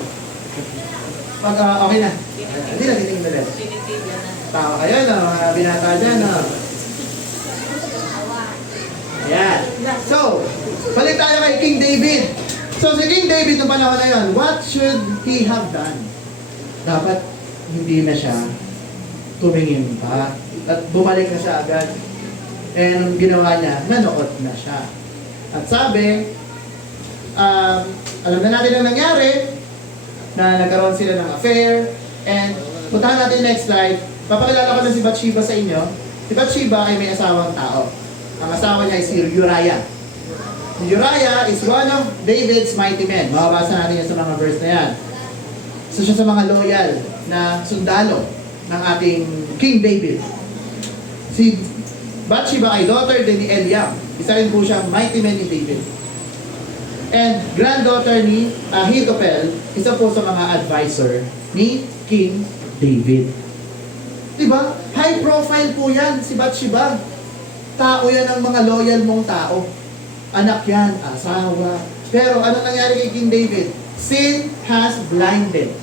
Pag okay na. Hindi na titingin ulit. Tawa kayo na, mga binata dyan. No? Ayan. So, balik tayo kay King David. So, si King David noong panahon na yun, what should he have done? Dapat hindi na siya tumingin pa. At bumalik na siya agad. And ang ginawa niya, nanood na siya. At sabi, alam na natin ang nangyari, na nagkaroon sila ng affair. And puntahan natin next slide. Papakilala ko na si Bathsheba sa inyo. Si Bathsheba ay may asawang tao. Ang asawa niya ay si Uriah. Si Uriah is one of David's mighty men. Mababasa natin yan sa mga verse na yan. Isa siya sa mga loyal na sundalo ng ating King David. Si Bathsheba ay daughter din ni Eliam. Isa rin po siyang mighty man ni David. And granddaughter ni Ahithophel, isa po sa mga advisor ni King David. Diba? High profile po yan, si Bathsheba. Tao yan ng mga loyal mong tao. Anak yan, asawa. Pero ano nangyari kay King David? Sin has blinded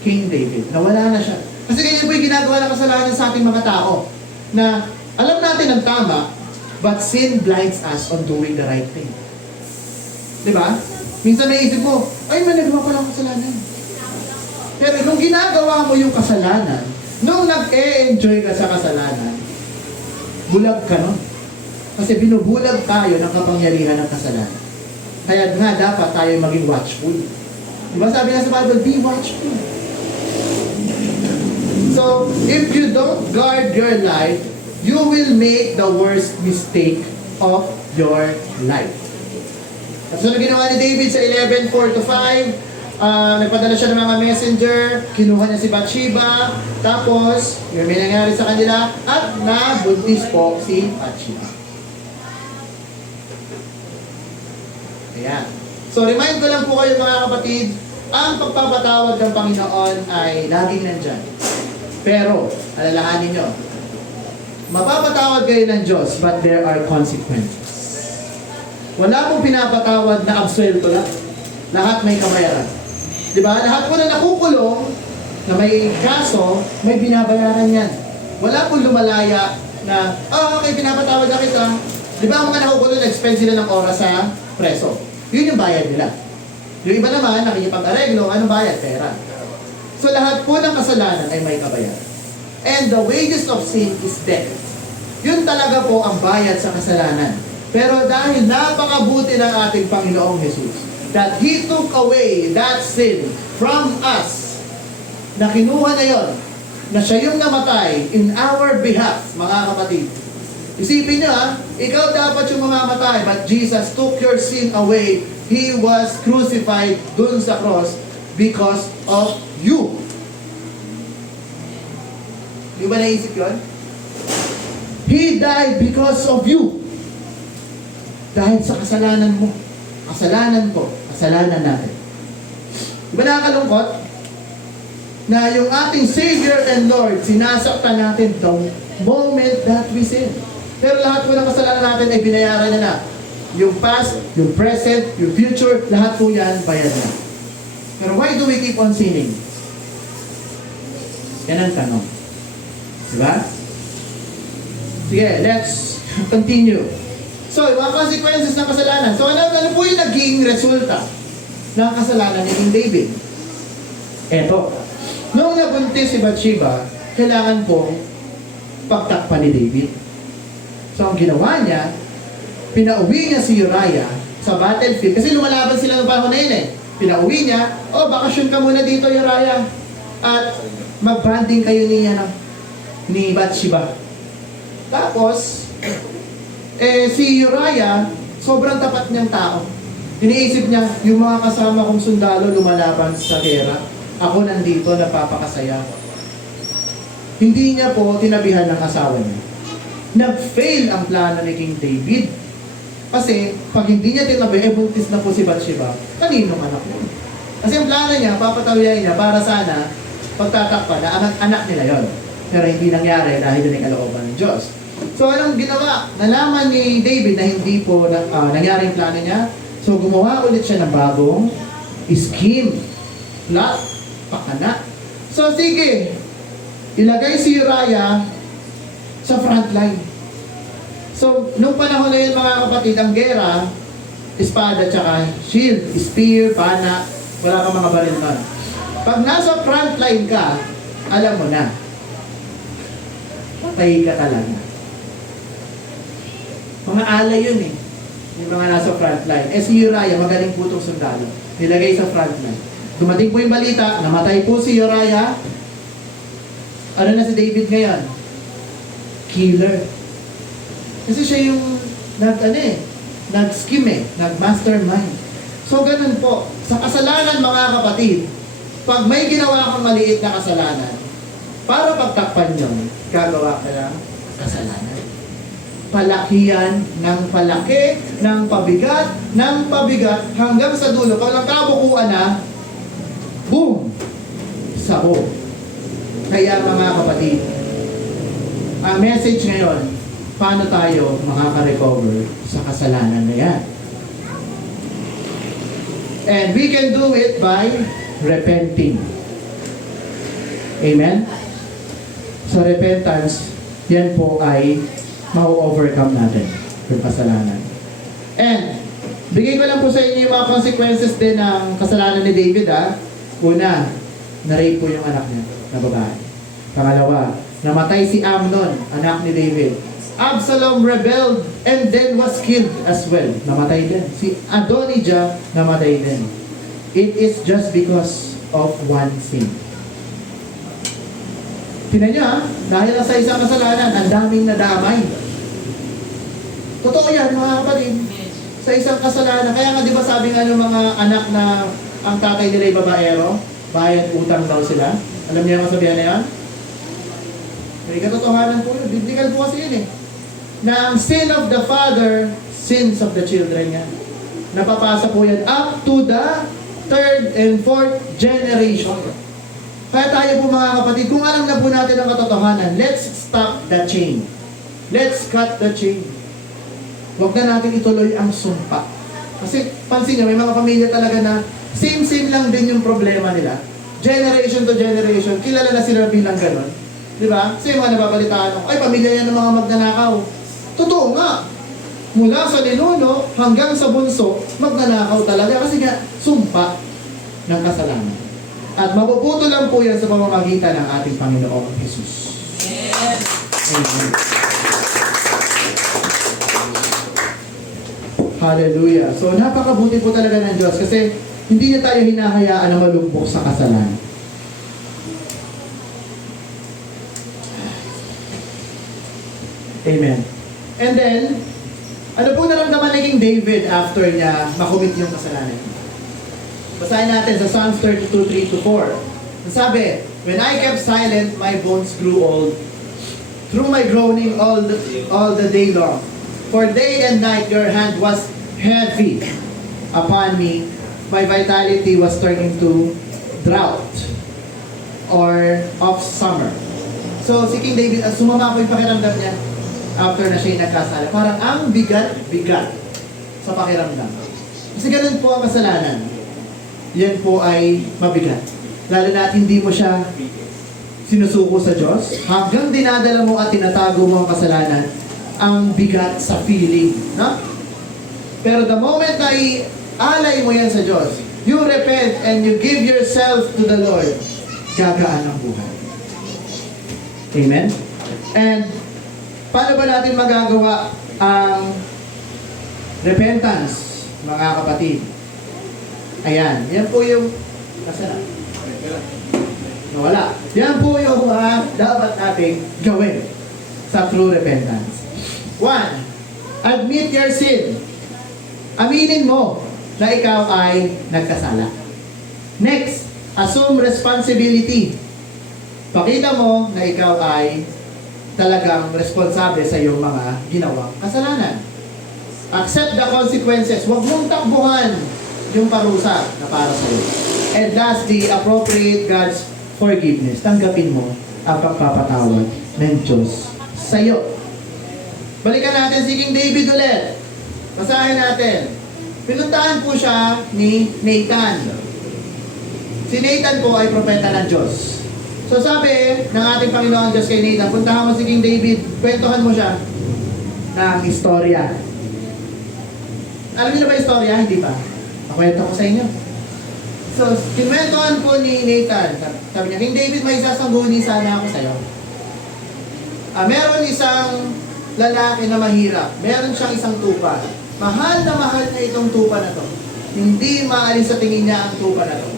King David. Nawala na siya. Kasi ganyan po yung ginagawa ng kasalanan sa ating mga tao. Na alam natin ang tama, but sin blinds us on doing the right thing. Diba? Minsan may isip mo, ay, may nagawa ko lang kasalanan. Pero nung ginagawa mo yung kasalanan, nung nag-e-enjoy ka sa kasalanan, bulag ka nun. Kasi binubulag tayo ng kapangyarihan ng kasalanan. Kaya nga dapat tayo maging watchful. Diba sabi nga sa Bible, be watchful. So, if you don't guard your life, you will make the worst mistake of your life. So, ano ginawa ni David sa 11:4-5? Nagpadala siya ng mga messenger, kinuha niya si Bathsheba, tapos may nangyari sa kanila, at nabuntis po si Bathsheba. Ayan. So remind ko lang po kayo mga kapatid, ang pagpapatawad ng Panginoon ay laging nandyan. Pero, alalahanin nyo, mapapatawad kayo ng Diyos, but there are consequences. Wala pong pinapatawad na absuelto lang. Lahat may kabayaran. Diba? Lahat po na nakukulong, na may kaso, may binabayaran yan. Wala pong lumalaya na, okay, pinapatawad na kita. Diba ang mga nakukulong, nag-spend sila ng oras sa preso. Yun yung bayad nila. Yung iba naman, nakikipag-areglo, anong bayad? Pera. So lahat po ng kasalanan ay may kabayaran. And the wages of sin is death. Yun talaga po ang bayad sa kasalanan. Pero dahil napakabuti ng ating Panginoong Jesus, that He took away that sin from us, na kinuha na yon, na siya yung namatay in our behalf, mga kapatid. Isipin nyo ikaw dapat yung mamamatay, but Jesus took your sin away. He was crucified dun sa cross because of you. Di ba naisip yun? He died because of you. Dahil sa kasalanan mo, kasalanan ko, kasalanan natin. Di ba nakakalungkot? Na yung ating Savior and Lord, sinasaktan natin the moment that we sin. Pero lahat po ng kasalanan natin ay binayaran na na. Yung past, yung present, yung future, lahat po yan, bayad na. Pero why do we keep on sinning? Yan ang tanong. Diba? Sige, let's continue. So, yung mga consequences ng kasalanan. So, ano po yung naging resulta ng kasalanan ni King David? Eto. Noong nabuntis si Bathsheba, kailangan pong pagtakpan ni David. So, ang ginawa niya, pinauwi niya si Uriah sa battlefield. Kasi lumalaban sila ng panahon na yun eh. Pinauwi niya, bakasyon ka muna dito, Uriah. At mag-banding kayo ni Bathsheba. Tapos, si Uriah, sobrang tapat niyang tao. Iniisip niya, yung mga kasama kong sundalo lumalaban sa gera, ako nandito, napapakasaya. hindi niya po tinabihan ng asawa niya. Nag-fail ang plano ni King David. Kasi, pag hindi niya tinabi, buntis na po si Bathsheba, kaninong anak niya? Kasi ang plano niya, papatawihan niya para sana pagtatakpan na anak nila yon. Pero hindi nangyari dahil yun ang kalooban ng Diyos. So, anong ginawa? Nalaman ni David na hindi po nangyari yung plano niya. So, gumawa ulit siya ng bagong scheme, plot, pakana. So, sige, ilagay si Uriah sa front line. So, nung panahon na yun mga kapatid, ang gera, espada tsaka shield, spear, pana, wala kang mga baril nun. Pag nasa front line ka, alam mo na, patay ka talaga. Mga alay yun eh. Yung mga nasa front line. Si Uriah, magaling po itong sundalo. Nilagay sa front line. Dumating po yung balita, namatay po si Uriah. Ano na si David ngayon? Killer. Kasi siya yung nag-scheme nag-mastermind. So ganun po, sa kasalanan mga kapatid, pag may ginawa kang maliit na kasalanan, para pagtakpan yun, gagawa ka ng kasalanan. Palakihan ng palaki, ng pabigat, hanggang sa dulo. Pag nagkabukuan na, boom! Sabo. Kaya mga kapatid, ang message ngayon, paano tayo makaka-recover sa kasalanan na yan? And we can do it by repenting. Amen? Sa repentance, yan po ay ma-overcome natin yung kasalanan. And, bigay ko lang po sa inyo yung mga consequences din ng kasalanan ni David, ha? Una, na-rape po yung anak niya na babae. Pangalawa, namatay si Amnon, anak ni David. Absalom rebelled and then was killed as well. Namatay din. Si Adonijah, namatay din. It is just because of one sin. Tingnan niyo ha, dahil sa isang kasalanan, ang daming nadamay. Totoo yan mga kapatid. Sa isang kasalanan, kaya nga di ba sabi nga ng mga anak na ang tatay nila ay babaero, bayad utang daw sila. Alam niyo ang kasabihan na yan? May katotohanan po yun. Biblical po kasi yun eh. Na ang sin of the father, sins of the children yan. Napapasa po yan up to the third and fourth generation. Kaya tayo po mga kapatid, kung alam na po natin ang katotohanan, let's stop the chain. Let's cut the chain. Huwag na natin ituloy ang sumpa. Kasi pansin nyo, may mga pamilya talaga na same-same lang din yung problema nila. Generation to generation, kilala na sila bilang ganon. Di ba? Kasi yung mga nababalitaan ako, ay pamilya yan ng mga magnanakaw. Totoo nga. Mula sa ninuno hanggang sa bunso, magnanakaw talaga. Kasi nga, sumpa ng kasalanan. At mapuputo lang po yan sa pamamagitan ng ating Panginoong Jesus. Yes. Amen. Hallelujah. So, napakabuti po talaga ng Diyos kasi hindi niya tayo hinahayaan na malumbok sa kasalanan. Amen. And then, ano po naramdaman ni King David after niya makumit yung kasalanan? Basahin natin sa Psalms 32:3-4. Sabi, when I kept silent, my bones grew old. Through my groaning all the day long. For day and night your hand was heavy upon me. My vitality was turned into drought or of summer. So si King David, sumama po yung pakiramdam niya after na siya nagkasala. Parang ang bigat sa pakiramdam. Kasi ganun po ang kasalanan. Yan po ay mabigat. Lalo na at hindi mo siya sinusuko sa Diyos. Hanggang dinadala mo at tinatago mo ang kasalanan, ang bigat sa feeling. No? Pero the moment na i-alay mo yan sa Diyos, you repent and you give yourself to the Lord, gagaan ang buhay. Amen? And paano ba natin magagawa ang repentance, mga kapatid? Ayan, yan po yung kasalanan. Wala. Yan po yung dapat nating gawin sa true repentance. 1. Admit your sin. Aminin mo na ikaw ay nagkasala. Next, assume responsibility. Pakita mo na ikaw ay talagang responsable sa iyong mga ginawang kasalanan. Accept the consequences. Huwag mong takbuhan yung parusa na para sa iyo. And lastly, appropriate God's forgiveness. Tanggapin mo ang pagpapatawad ng Diyos sa iyo. Balikan natin si King David ulit. Basahin natin. Pinuntahan po siya ni Nathan. Si Nathan po ay propeta ng Diyos. So sabi ng ating Panginoon Diyos kay Nathan, puntahan mo si King David, kwentuhan mo siya ng istorya. Alam niyo na ba istorya? Hindi pa. Makwento ko sa inyo. So, kinwentuhan po ni Nathan. Sabi niya, King David, may sasangguni sana ako sa'yo. Meron isang lalaki na mahirap. Meron siyang isang tupa. Mahal na itong tupa na to. Hindi maalis sa tingin niya ang tupa na to.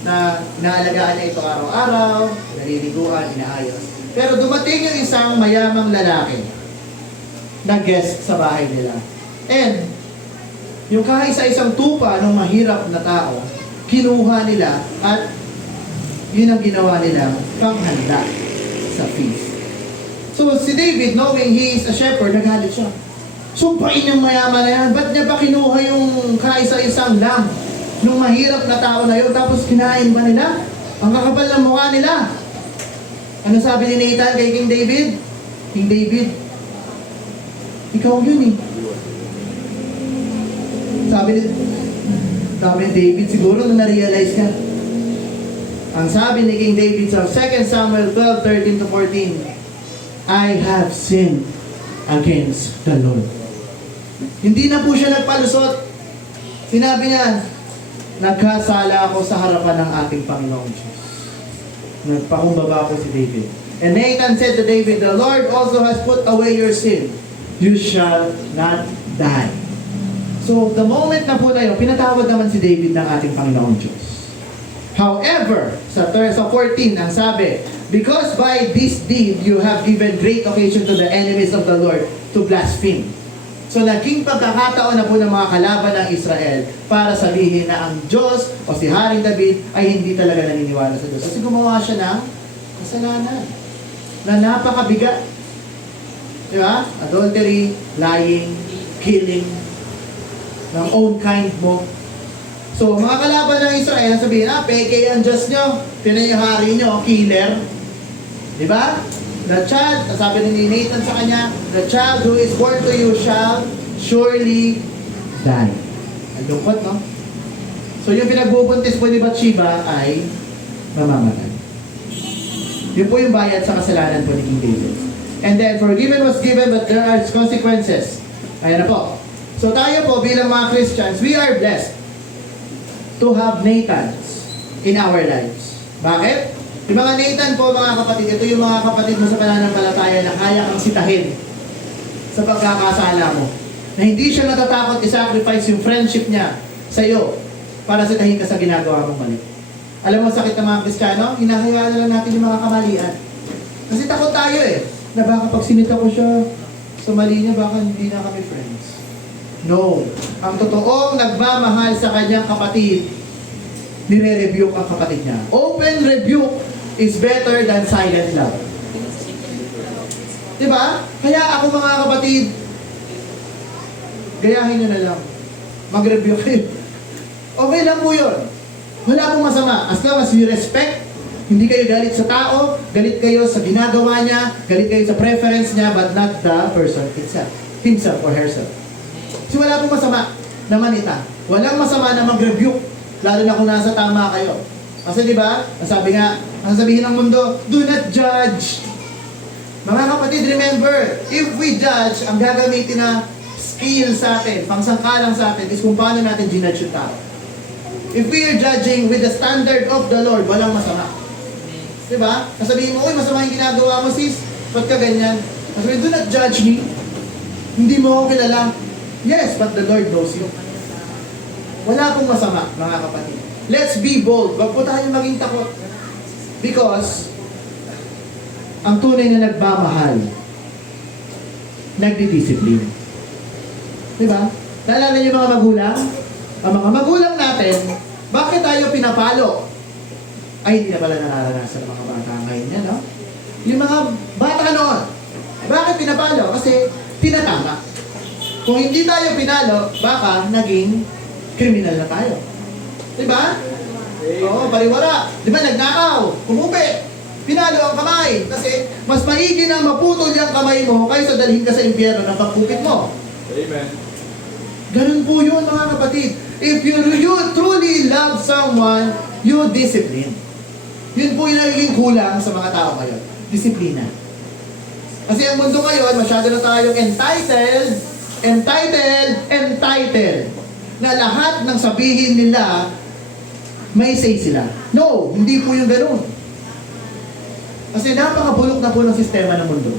Na inaalagaan niya ito araw-araw, naliliguan, inaayos. Pero dumating yung isang mayamang lalaki na guest sa bahay nila. And, yung kaisa-isang tupa ng mahirap na tao, kinuha nila at yun ang ginawa nila panghanda sa feast. So, si David, knowing he is a shepherd, nagalit siya. Sumpain yung mayaman na yan. Ba't niya pa kinuha yung kaisa-isang lamb nung mahirap na tao na yun? Tapos kinain ba nila? Ang kakapal ng mukha nila. Ano sabi ni Nathan kay King David? King David, ikaw yun eh. Sabi ni David, siguro na na-realize ka. Ang sabi ni King David sa 2 Samuel 12:13-14, I have sinned against the Lord. Hindi na po siya nagpalusot. Sinabi niya, nagkasala ako sa harapan ng ating Panginoong Diyos. Nagpakumbaba ako si David. And Nathan said to David, the Lord also has put away your sin. You shall not die. So, the moment na po na yun, pinatawad naman si David ng ating Panginoong Diyos. However, sa 14, ang sabi, because by this deed, you have given great occasion to the enemies of the Lord to blaspheme. So, naging pagkakataon na po ng mga kalaban ng Israel para sabihin na ang Diyos o si Haring David ay hindi talaga naniniwala sa Diyos. Kasi gumawa siya ng kasalanan na napakabigat. Di ba? Adultery, lying, killing, ng own kind mo. So, mga kalaban ng Israel, sabihin, peke ang Diyos nyo, pinayahari nyo, killer. Diba? The child, sabi ni Nathan sa kanya, the child who is born to you shall surely die. Ang lungkot, no? So, yung pinagbubuntis po ni Bathsheba ay mamamatay. Yun po yung bayad sa kasalanan po ni King David. And then, forgiven was given, but there are consequences. Ayan na po. So tayo po bilang mga Christians, we are blessed to have Nathans in our lives. Bakit? Yung mga Nathan po, mga kapatid, ito yung mga kapatid mo sa pananampalataya na kaya kang sitahin sa pagkakasala mo. Na hindi siya natatakot i-sacrifice yung friendship niya sa iyo para sitahin ka sa ginagawa mong mali. Alam mo, sakit ng mga Kristiyano, hinahayaan na lang natin yung mga kamalian. Kasi takot tayo eh, na baka pag sinita ko siya sa mali niya, baka hindi na kami friends. No. Ang totoong nagmamahal sa kanyang kapatid, nire-rebuke ang kapatid niya. Open rebuke is better than silent love. Diba? Kaya ako mga kapatid, gayahin nyo na lang. Mag-rebuke kayo. Okay lang po yun. Wala pong masama. As long as you respect, hindi kayo galit sa tao, galit kayo sa ginagawa niya, galit kayo sa preference niya, but not the person itself. Himself or herself. Kasi wala pong masama na manita. Walang masama na mag-rebuke, lalo na kung nasa tama kayo. Kasi di ba, sabi nga, ang sabihin ng mundo, do not judge. Mga kapatid, remember, if we judge, ang gagamitin na skill sa atin, pangsangkalang sa atin, is kung paano natin ginudge yung tao. If we are judging with the standard of the Lord, walang masama. Di ba? Sabihin mo, uy, masama yung ginagawa mo, sis. Ba't ka ganyan? Sabihin, do not judge me. Hindi mo ako kilala. Yes, but the Lord knows you. Wala pong masama, mga kapatid. Let's be bold. Wag po tayo maging takot. Because, ang tunay na nagmamahal, nagdidisiplina. Diba? Naalala niyo mga magulang? Ang mga magulang natin, bakit tayo pinapalo? Ay, hindi na pala nararanasan ng mga bata ngayon yan, no? Yung mga bata noon, bakit pinapalo? Kasi tinatama. Kung hindi tayo pinalo, baka naging kriminal na tayo. Diba? Oo, baliwala. Diba, nagnakaw, kumupi, pinalo ang kamay. Kasi mas maigi na maputol yung kamay mo kaysa dalhin ka sa impyerno ng pagkupit mo. Amen. Ganun po yun, mga kapatid. If you truly love someone, you discipline. Yun po yung nagiging kulang sa mga tao ngayon. Disiplina. Kasi ang mundo ngayon, masyado na tayong entitled, na lahat ng sabihin nila, may say sila. No, hindi po yung ganun. Kasi napakabulok na po ng sistema ng mundo.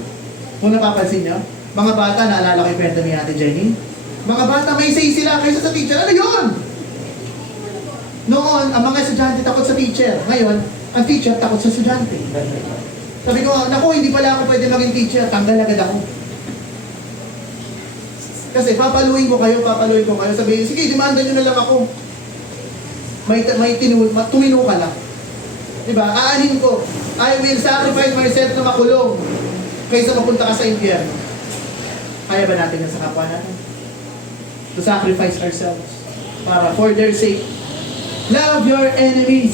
Kung napapansin nyo, mga bata, naalala ko yung kwento ni Ate Jenny, mga bata, may say sila kaysa sa teacher. Ano yun? Noon, ang mga estudyante takot sa teacher. Ngayon, ang teacher takot sa estudyante. Sabi ko, naku, hindi pala ako pwede maging teacher. Tanggal agad ako. Kasi papaluin ko kayo. Sabihin, sige, demanda nyo na lang ako. Tumino ka lang. Diba? Aanin ko, I will sacrifice myself na makulong kaysa mapunta ka sa impyerno. Kaya ba natin yan sa kapwa natin? To sacrifice ourselves para for their sake. Love your enemies.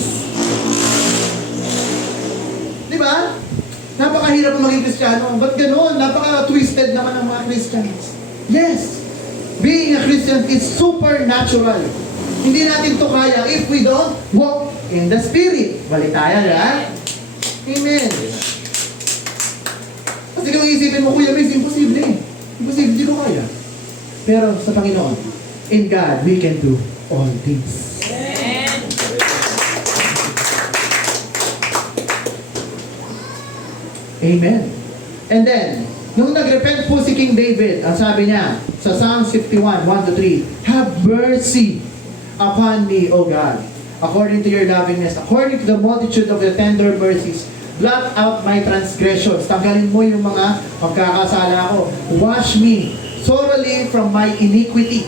Diba? Napakahirap ng maging Kristiyano. Ba't ganun? Napaka-twisted naman ng mga Christians. Yes, being a Christian is supernatural. Hindi natin to kaya if we don't walk in the Spirit. Balik tayo, ha? Amen. Kasi kung isipin mo, Kuya Miss, imposible eh. Imposible, hindi ko kaya. Pero sa Panginoon, in God, we can do all things. Amen. Amen. And then, nung nag-repent po si King David, ang sabi niya sa Psalm 51, 1-3, have mercy upon me, O God, according to your lovingness, according to the multitude of your tender mercies, blot out my transgressions. Tanggalin mo yung mga pagkakasala ko. Wash me thoroughly from my iniquity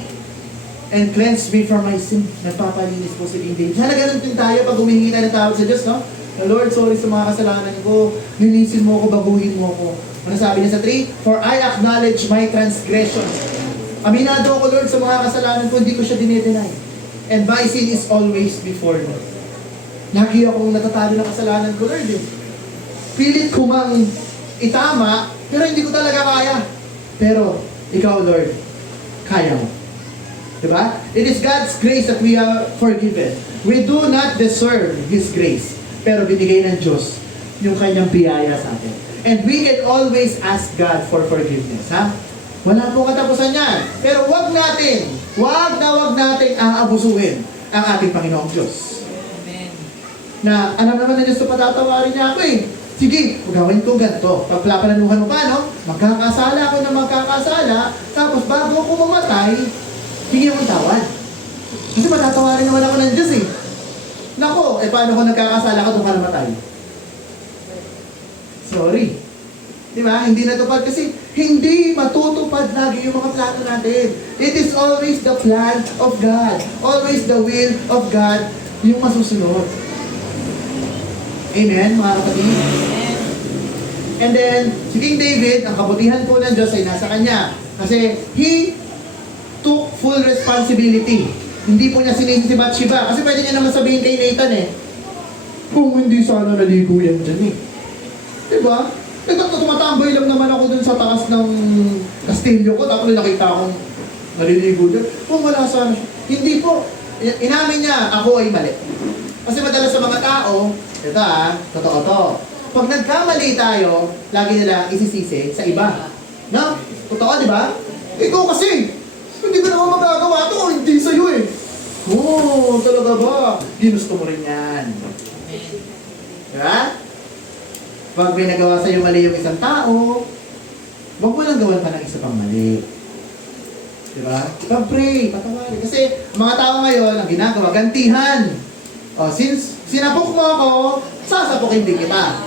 and cleanse me from my sin. Nagpapalinis po si King David. Sana ganun din tayo pag humihingi tayo ng tawag sa Diyos, no? Lord, sorry sa mga kasalanan ko. Linisin mo ako, baguhin mo ako. Ano sabi niya sa 3? For I acknowledge my transgressions. Aminado ako, Lord, sa mga kasalanan ko, hindi ko siya dinedeny. And my sin is always before me. Lagi akong natatalo ng kasalanan ko, Lord. Pilit ko mang itama, pero hindi ko talaga kaya. Pero, ikaw, Lord, kaya mo. Diba? It is God's grace that we are forgiven. We do not deserve His grace. Pero binigay ng Diyos yung kanyang biyaya sa atin. And we can always ask God for forgiveness. Ha? Wala po katapusan yan. Pero wag natin aabusuhin ang ating Panginoong Diyos. Amen. Na alam naman na Diyos na patatawarin niya ako eh. Sige, gawin ko ganito. Pagplapalanuhan mo pa, no? Magkakasala ako na magkakasala, tapos bago ako mamatay, bigyan mo tawad. Kasi matatawarin naman ako ng Diyos eh. Nako, paano kung nagkakasala ka doon ka namatay? Sorry. Di ba? Hindi natupad kasi hindi matutupad lagi yung mga plano natin. It is always the plan of God. Always the will of God yung masusunod. Amen, mga kapatid? And then, si King David, ang kabutihan po ng Diyos ay nasa kanya. Kasi he took full responsibility. Hindi po niya sinisi si Bathsheba. Kasi pwede niya naman sabihin kay Nathan eh, kung hindi sana naligo yan dyan eh. Diba? Tumatambay lang naman ako dun sa taas ng kastilyo ko, tapos nakita akong naliligo dyan. Kung wala sana siya. Hindi po. Inamin niya, ako ay mali. Kasi madalas sa mga tao, ito totoo to. Pag nagkamali tayo, lagi nila isisisi sa iba. No? Totoo, di ba? Ikaw kasi, hindi ko naman magagawa to, hindi sa'yo eh. Oo, talaga ba? Ginusto mo rin yan. Diba? Pag may nagawa sa'yo mali yung isang tao, huwag mo lang gawan pa ng isa pang mali. Diba? Pag-pray, patawarin. Kasi mga tao ngayon, ang ginagawa, gantihan. O, since sinapok mo ako, sasapokin din kita.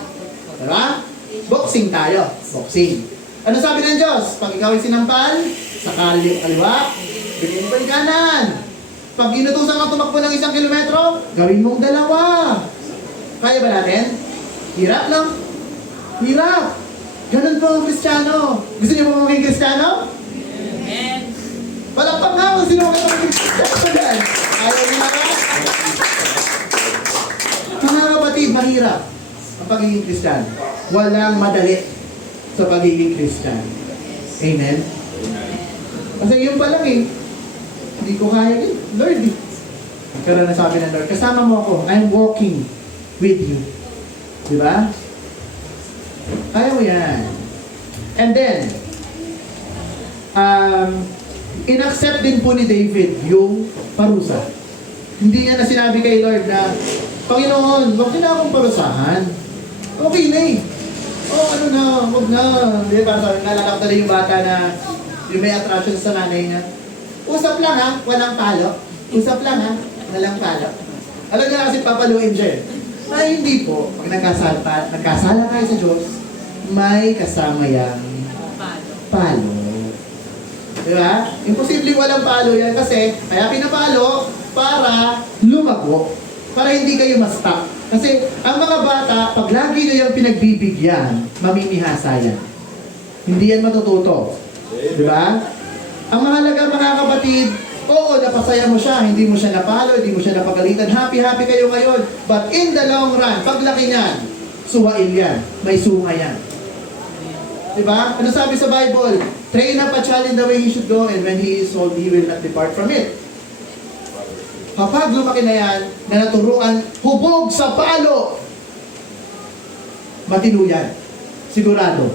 Diba? Boxing tayo. Boxing. Ano sabi ng Diyos? Pag ikaw ay sinampal, sa kaliwa, bilhin mo yung kanan. Pag inutusan kang tumakbo ng 1 kilometro, gawin mong 2. Kaya ba natin? Hirap, no? Hirap. Ganun po ang Kristiyano. Gusto niyo po maging Kristiyano? Amen. Palakpak nga kung sino maging Kristiyano dyan. Ayaw niyo na? Mga kapatid, mahirap ang pagiging Kristiyano. Walang madali sa pagiging Kristiyano. Amen? Kasi yun pa lang hindi ko kaya yun. Lord, Pero nasabi ng Lord, kasama mo ako, I'm walking with you. Di ba? Kaya mo yan. And then, inaccept din po ni David yung parusa. Hindi niya na sinabi kay Lord na, Panginoon, huwag niyo na akong parusahan. Okay na ano na, huwag na. Di ba? Sabi, nalala ko talaga yung bata na yung may attraction sa nanay niya. Usap lang ha, walang talo. Usap lang ha, walang talo. Alam niya kasi papaluin siya Ay, hindi po. Pag nagkasala kayo sa Diyos, may kasama yang palo. Diba? Imposibleng walang palo yan kasi kaya pinapalo para lumago. Para hindi kayo ma-stuck. Kasi ang mga bata, pag lagi nyo yung pinagbibigyan, mamimihasa yan. Hindi yan matututo. Diba? Ang mahalaga mga kapatid, oo, napasaya mo siya, hindi mo siya napalo, hindi mo siya napagalitan. Happy kayo ngayon. But in the long run, paglaki niyan, suwail yan. May sunga yan. Diba? Ano sabi sa Bible? Train up a child in the way he should go, and when he is old, he will not depart from it. Kapag lumaki na yan, na naturuan, hubog sa palo, matino yan. Sigurado.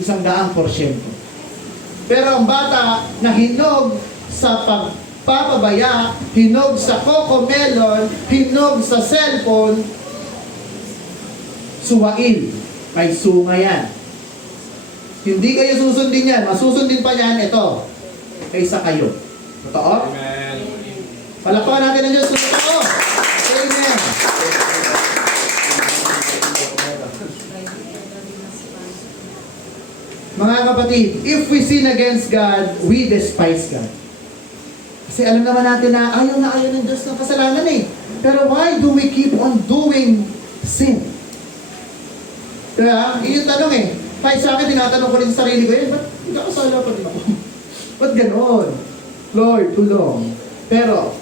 100%. Pero ang bata na hinog sa pagpapabaya, hinog sa cocomelon, hinog sa cellphone, suwail. May sunga yan. Hindi kayo susundin yan. Masusundin pa yan, ito. Kaysa kayo. Totoo? Amen. Palakpakan natin ang Diyos. Totoo. Amen. Mga kapatid, if we sin against God, we despise God. Kasi alam naman natin na ayaw ng Diyos ng kasalanan Pero why do we keep on doing sin? Kaya, yun yung tanong Kahit sa akin, tinatanong ko rin sa sarili ko, ba't nagkakasala pa din ako? Ba't ganon? Lord, tulong. Pero,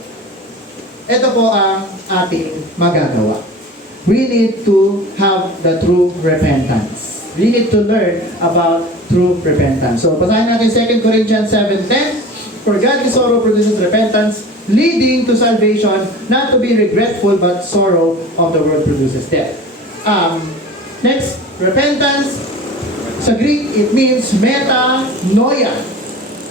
ito po ang ating magagawa. We need to have the true repentance. We need to learn about true repentance. So, basahin natin 2 Corinthians 7:10. For godly sorrow produces repentance, leading to salvation, not to be regretful, but sorrow of the world produces death. Next, repentance. Sa Greek, it means metanoia.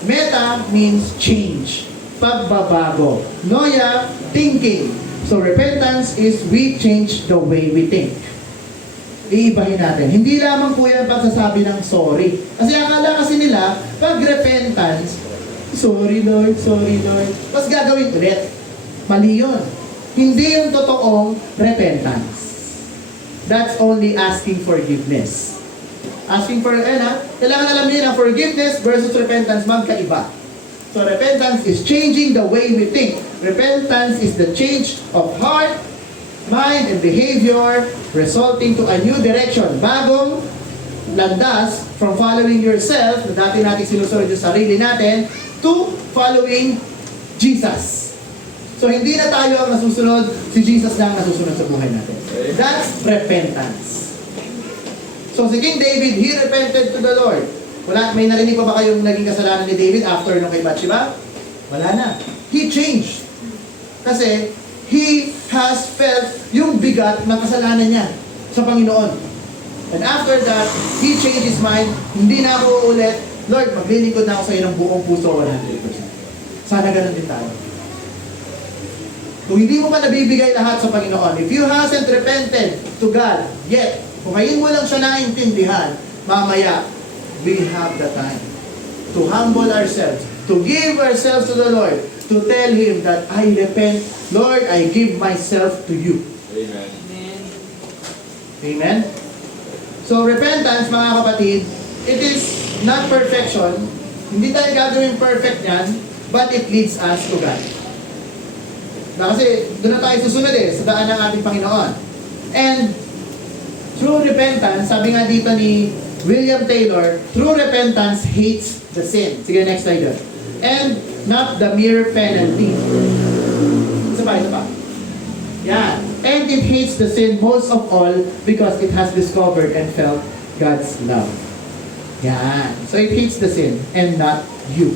Meta means change. Pagbabago. Noia, thinking. So repentance is we change the way we think. Iibahin natin. Hindi lamang po yan pagsasabi ng sorry. Kasi akala kasi nila, pag repentance, sorry Lord. Tapos gagawin ulit. Mali yun. Hindi yung totoong repentance. That's only asking forgiveness. Asking for, kailangan alam niyo na forgiveness versus repentance, magkaiba. So repentance is changing the way we think. Repentance is the change of heart, mind, and behavior resulting to a new direction. Bagong landas from following yourself, na dati natin sinusunod yung sarili natin, to following Jesus. So hindi na tayo ang nasusunod, si Jesus lang nasusunod sa buhay natin. That's repentance. So si King David, he repented to the Lord. May narinig pa ba kayong naging kasalanan ni David after nung kay Bathsheba? Wala na. He changed. Kasi he has felt yung bigat ng kasalanan niya sa Panginoon. And after that, he changed his mind. Hindi na ako ulit, Lord, maglilingkod na ako sa iyo ng buong puso 100%. Sana ganun din tayo. Kung hindi mo pa nabibigay lahat sa Panginoon, if you hasn't repented to God yet, kung ngayon mo lang siya naintindihan, mamaya, we have the time to humble ourselves, to give ourselves to the Lord, to tell Him that I repent, Lord, I give myself to you. Amen. Amen? So, repentance, mga kapatid, it is not perfection. Hindi tayo gagawin perfect yan, but it leads us to God. Kasi doon na tayo susunod sa daan ng ating Panginoon. And true repentance, sabi nga dito ni William Taylor, true repentance hates the sin. Sige, next slide yun. And not the mere penalty. Isa pa. Yan. And it hates the sin most of all because it has discovered and felt God's love. Yan. So it hates the sin and not you.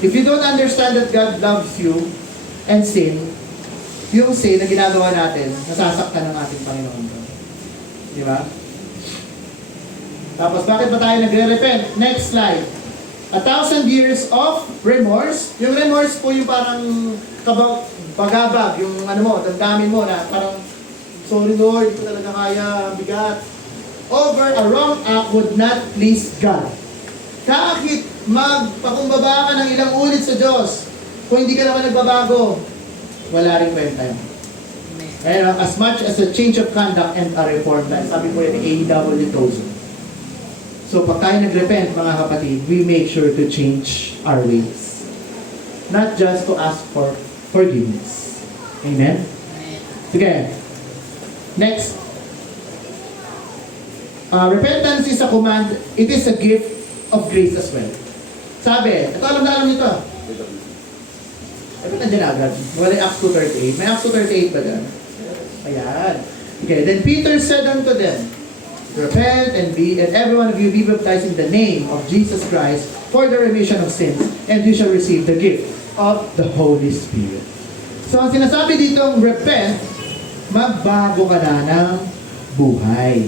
If you don't understand that God loves you and sin, yung sin na ginagawa natin, nasasaktan ng ating Panginoon. Di ba? Tapos bakit ba tayo nagre-repent? Next slide. 1,000 years of remorse. Yung remorse po yung parang bagabag, yung ano mo, damdamin mo na parang, sorry Lord, hindi ko talaga kaya, bigat. Over a wrong act would not please God. Kahit magpakumbaba ka ng ilang ulit sa Diyos, kung hindi ka naman nagbabago, wala rin kwenta yun. And as much as a change of conduct and a reform life. Sabi po yan ni A.W. Tozer. So pag tayo nag-repent, mga kapatid, we make sure to change our ways. Not just to ask for forgiveness. Amen? Sige. Next. Repentance is a command. It is a gift of grace as well. Sabi, ito alam na alam nito. Sabi nandiyan agad. Wala yung Acts 2:38. May Acts 2:38 ba dyan? Ayan. Okay, then Peter said unto them, repent and every one of you be baptized in the name of Jesus Christ for the remission of sins, and you shall receive the gift of the Holy Spirit. So ang sinasabi ditong repent, magbago ka na ng buhay.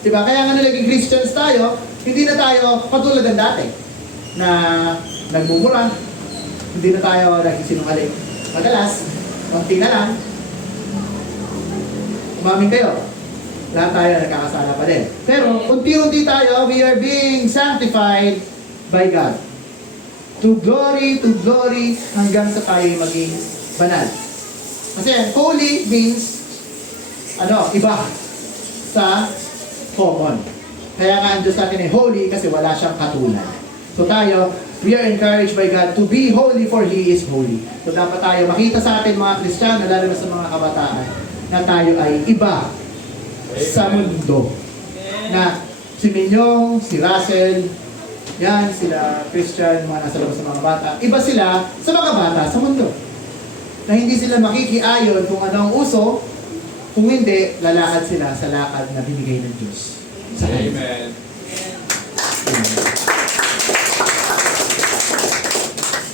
Diba? Kaya nga nalaging Christians tayo, hindi na tayo katulad ng dati na nagmumura, hindi na tayo nagsisinungaling. Madalas, konti na lang, umamin kayo. Lahat tayo nagkakasala pa din. Pero, unti-unti tayo, we are being sanctified by God. To glory, hanggang sa tayo maging banal. Kasi, holy means, iba sa common. Kaya nga ang Diyos natin ay holy kasi wala siyang katulad. So tayo, we are encouraged by God to be holy for He is holy. So dapat tayo makita sa atin mga Kristiyano, lalo na sa mga kabataan, na tayo ay iba sa mundo. Na si Minyong, si Russell, yan, sila Christian, mga nasa labas sa mga bata. Iba sila sa mga bata sa mundo. Na hindi sila makikiayon kung ano ang uso, kung hindi, lalakad sila sa lakad na binigay ng Diyos. Sa Amen.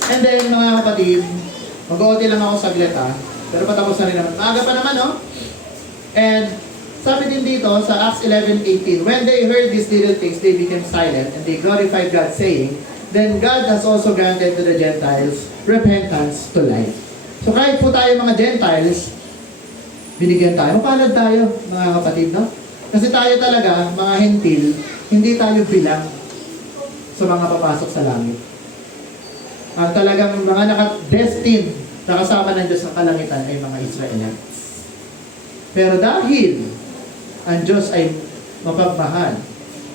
And then, mga kapatid, mag-OT lang ako saglit pero patapos na rin naman. Maaga pa naman, no? And sabi din dito sa Acts 11:18, when they heard these little things, they became silent and they glorified God, saying, then God has also granted to the Gentiles repentance to life. So kahit po tayo mga Gentiles, binigyan tayo, mapalad tayo, mga kapatid, no? Kasi tayo talaga, mga hentil, hindi tayo bilang sa mga papasok sa langit. Ang talagang mga naka-destined na kasama ng Diyos sa kalangitan ay mga Israelites. Pero dahil ang Diyos ay mapagmahal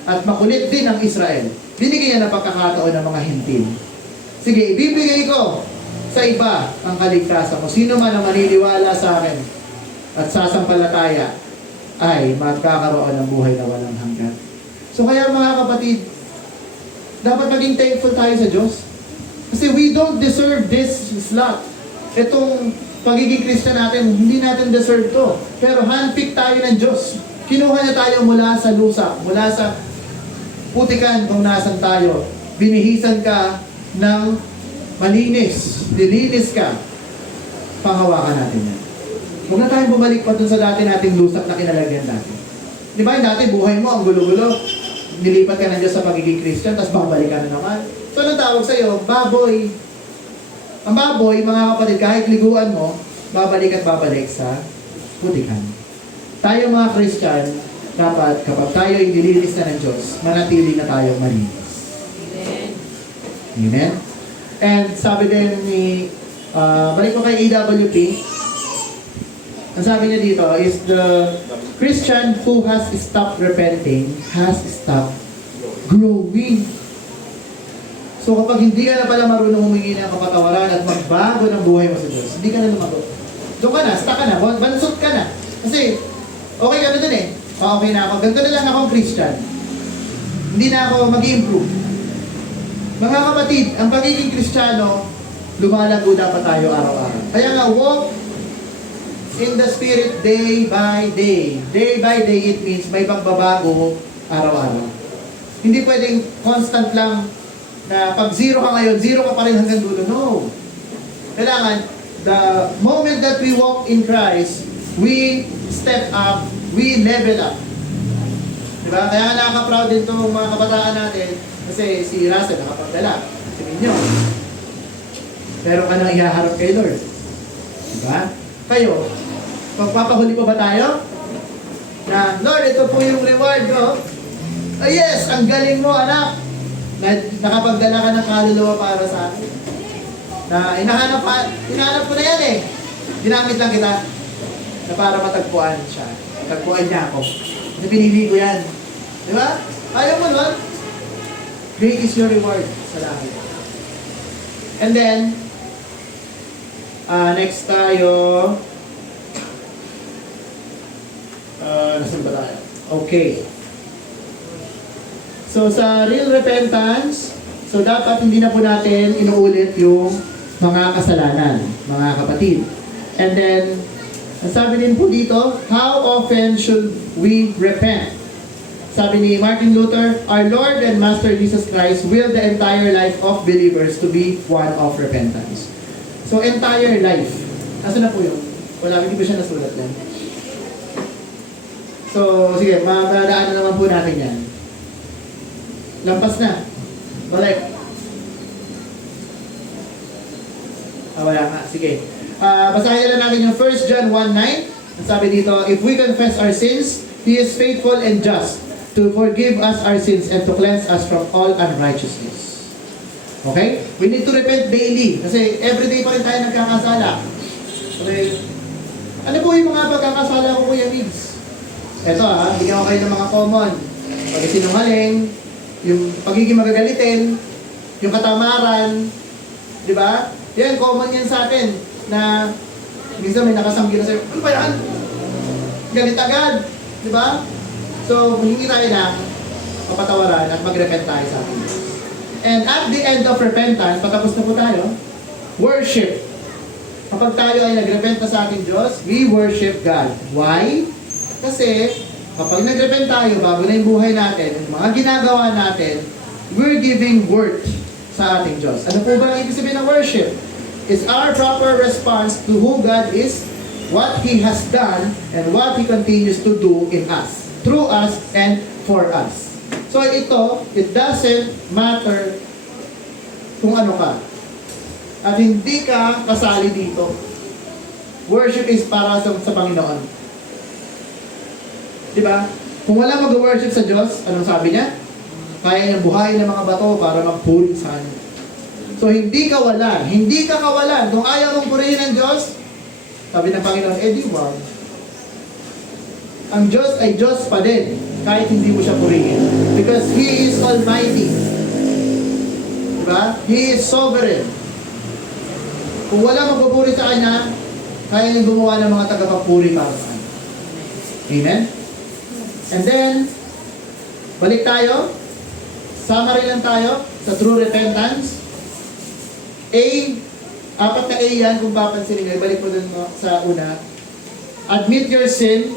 at makulit din ang Israel, binigyan niya ng pagkakataon ng mga hentil. Sige, ibibigay ko sa iba ang kaligtasan ko. Sino man ang maniniwala sa akin at sasampalataya ay magkakaroon ng buhay na walang hanggan. So kaya mga kapatid, dapat maging thankful tayo sa Diyos. Kasi we don't deserve this slot. Itong pagiging Christian natin, hindi natin deserve to. Pero handpick tayo ng Diyos. Kinuha niya tayo mula sa lusa, mula sa putikan kung nasan tayo. Binihisan ka ng malinis, nilinis ka. Panghawakan natin yan. Huwag na tayong bumalik pa dun sa dati nating lusak na kinalagyan dati. Di ba yung dati buhay mo, ang gulo-gulo, nilipat ka ng Diyos sa pagiging Christian, tapos babalik ka na naman. So anong tawag sa'yo? Baboy. Ang baboy, mga kapatid, kahit liguan mo, babalik at babalik sa putikan. Tayo mga Christian, dapat kapag tayo ay nililis na ng Diyos, manatili na tayo malinis. Amen. Amen? And sabi din ni, balik ko kay AWP, ang sabi niya dito is the Christian who has stopped repenting has stopped growing. So kapag hindi ka na pala marunong humingi ng kapatawaran at magbago ng buhay mo sa Diyos, hindi ka na lumago. Doon ka na, stuck ka na, bansot ka na. Kasi, okay ka na dun eh. Okay na ako. Ganito na lang akong Christian. Hindi na ako mag-improve. Mga kapatid, ang pagiging Kristiyano, lumalago dapat tayo araw-araw. Kaya nga, walk in the Spirit day by day. Day by day, it means may pagbabago araw-araw. Hindi pwedeng constant lang na pag zero ka ngayon, zero ka pa rin hanggang dulo. No. Kailangan, the moment that we walk in Christ, we step up, we level up. Diba? Kaya nga nakaka-proud din itong mga kabataan natin kasi si Russell nakapagdala, si Minyo. Pero ka nang ihaharap kay Lord. Diba? Kayo, magpapahuli pa ba tayo? Na, Lord, ito po yung reward ko. Oh, yes, ang galing mo, anak. Nakapagdala ka ng kaluluwa para sa akin. Na hinahanap ko na yan eh. Ginamit lang kita na para matagpuan siya. Matagpuan niya ako. Kasi pinili ko yan. Di ba? Ayaw mo nun? Great is your reward sa langit. And then, next tayo. Nasaan ba tayo? Okay. So, sa real repentance, so dapat hindi na po natin inuulit yung mga kasalanan, mga kapatid. And then, sabi din po dito, how often should we repent? Sabi ni Martin Luther, our Lord and Master Jesus Christ willed the entire life of believers to be one of repentance. So, entire life. Nasaan na po yun? Wala, hindi ko siya nasulat lang. So, sige, madadaanan naman po natin yan. Lampas na. Balik. Wala nga. Sige. Basahin na natin yung 1 John 1:9. Ang sabi dito, if we confess our sins, He is faithful and just to forgive us our sins and to cleanse us from all unrighteousness. Okay? We need to repent daily. Kasi everyday pa rin tayo nagkakasala. Okay? Ano po yung mga pagkakasala ko, Kuya Migs? Ito bigyan ko kayo ng mga common. Pag-sinungaling, yung pagiging magagalitin, yung katamaran, di ba? Yan, common yan sa atin na minsan may nakasanggi na sa'yo, ano ba yan? Galit agad, di ba? So, humingi tayo lang, papatawaran at mag-repent tayo sa atin. And at the end of repentance, patapos na po tayo, worship. Kapag tayo ay nagrepent na sa ating Diyos, we worship God. Why? Kasi, kapag nagrepent tayo, bago na yung buhay natin, yung mga ginagawa natin, we're giving worth sa ating Diyos. Ano po ba ang ibig sabihin ng worship? It's our proper response to who God is, what He has done, and what He continues to do in us, through us, and for us. So ito, it doesn't matter kung ano ka. At hindi ka kasali dito. Worship is para sa Panginoon. Diba? Kung wala mag-worship sa Diyos, anong sabi niya? Kaya niyang buhayin ng mga bato para magpuri sa Kanya. So, hindi ka wala. Hindi ka kawalan. Kung ayaw mong purihin ng Diyos, sabi ng Panginoon, di wag. Ang Diyos ay Diyos pa din, kahit hindi mo siya purihin. Because He is Almighty. Diba? He is sovereign. Kung wala magpupuri sa Kanya, kaya niyang gumawa ng mga tagapagpuri para sa Kanya. Amen? And then, balik tayo. Summary lang tayo sa true repentance. Apat na A yan kung papansinin nyo. Balik mo dun sa una. Admit your sin.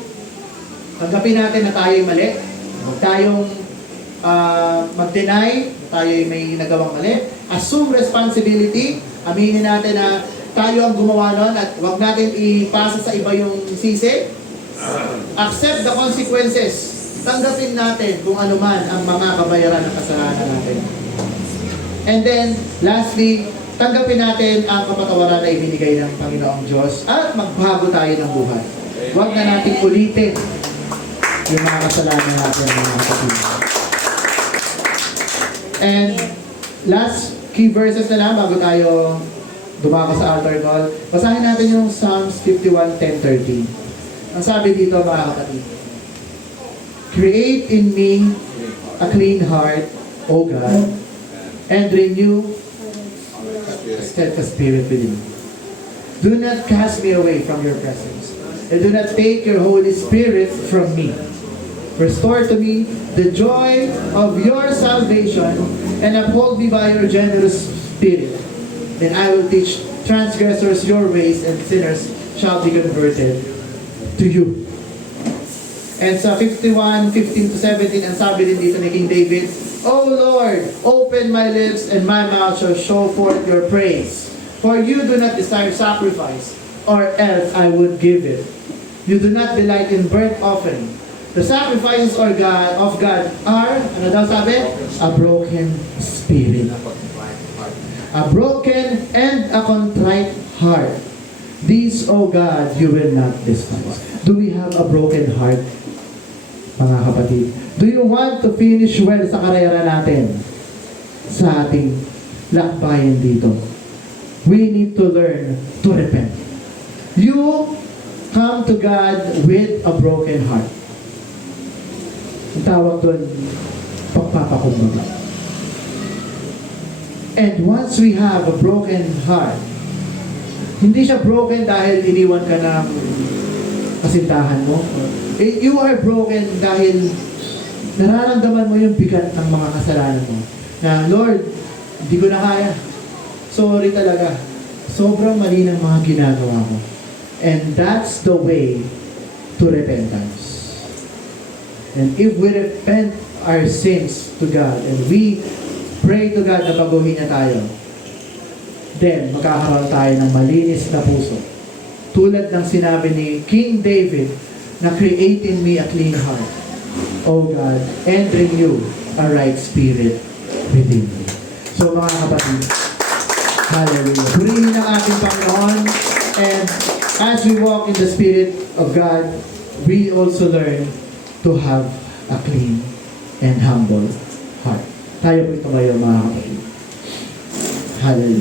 Tanggapin natin na tayo'y mali. Huwag tayong mag-deny na tayo'y may nagawang mali. Assume responsibility. Aminin natin na tayo ang gumawa nun at huwag natin ipasa sa iba yung sisi. Accept the consequences. Tanggapin natin kung ano man ang mga kabayaran ng kasalanan natin. And then, lastly, tanggapin natin ang kapatawaran na ibinigay ng Panginoong Diyos at magbago tayo ng buhay. Huwag na natin ulitin yung mga kasalanan natin, mga kapatid. And last key verses na lang bago tayo dumako sa altar call. Basahin natin yung Psalms 51:10-13. Ang sabi dito, mga kapatid, create in me a clean heart, O God, and renew a steadfast spirit within me. Do not cast me away from your presence, and do not take your Holy Spirit from me. Restore to me the joy of your salvation, and uphold me by your generous spirit. Then I will teach transgressors your ways, and sinners shall be converted to you. And sa 51:15-17, ang sabi din dito ni King David, O Lord, open my lips, and my mouth shall show forth your praise. For you do not desire sacrifice, or else I would give it. You do not delight in burnt offering. The sacrifices of God are, ano daw sabi? A broken spirit. A broken and a contrite heart. These, O God, you will not despise. Do we have a broken heart, mga kapatid? Do you want to finish well sa karera natin? Sa ating lakbayan dito. We need to learn to repent. You come to God with a broken heart. Ang tawag doon, pagpapakumbaba. And once we have a broken heart, hindi siya broken dahil iniwan ka ng kasintahan mo. You are broken dahil nararamdaman mo yung bigat ng mga kasalanan mo. Na, Lord, hindi ko na kaya. Sorry talaga. Sobrang mali ng mga ginagawa ko. And that's the way to repentance. And if we repent our sins to God, and we pray to God na baguhin niya tayo, then magkakaroon tayo ng malinis na puso. Tulad ng sinabi ni King David, na create in me a clean heart, O God, and renew a right spirit within me. So mga kapatid, hallelujah. Purihin ang ating Panginoon, and as we walk in the Spirit of God, we also learn to have a clean and humble heart. Tayo po tumayo mga kapatid. Hallelujah.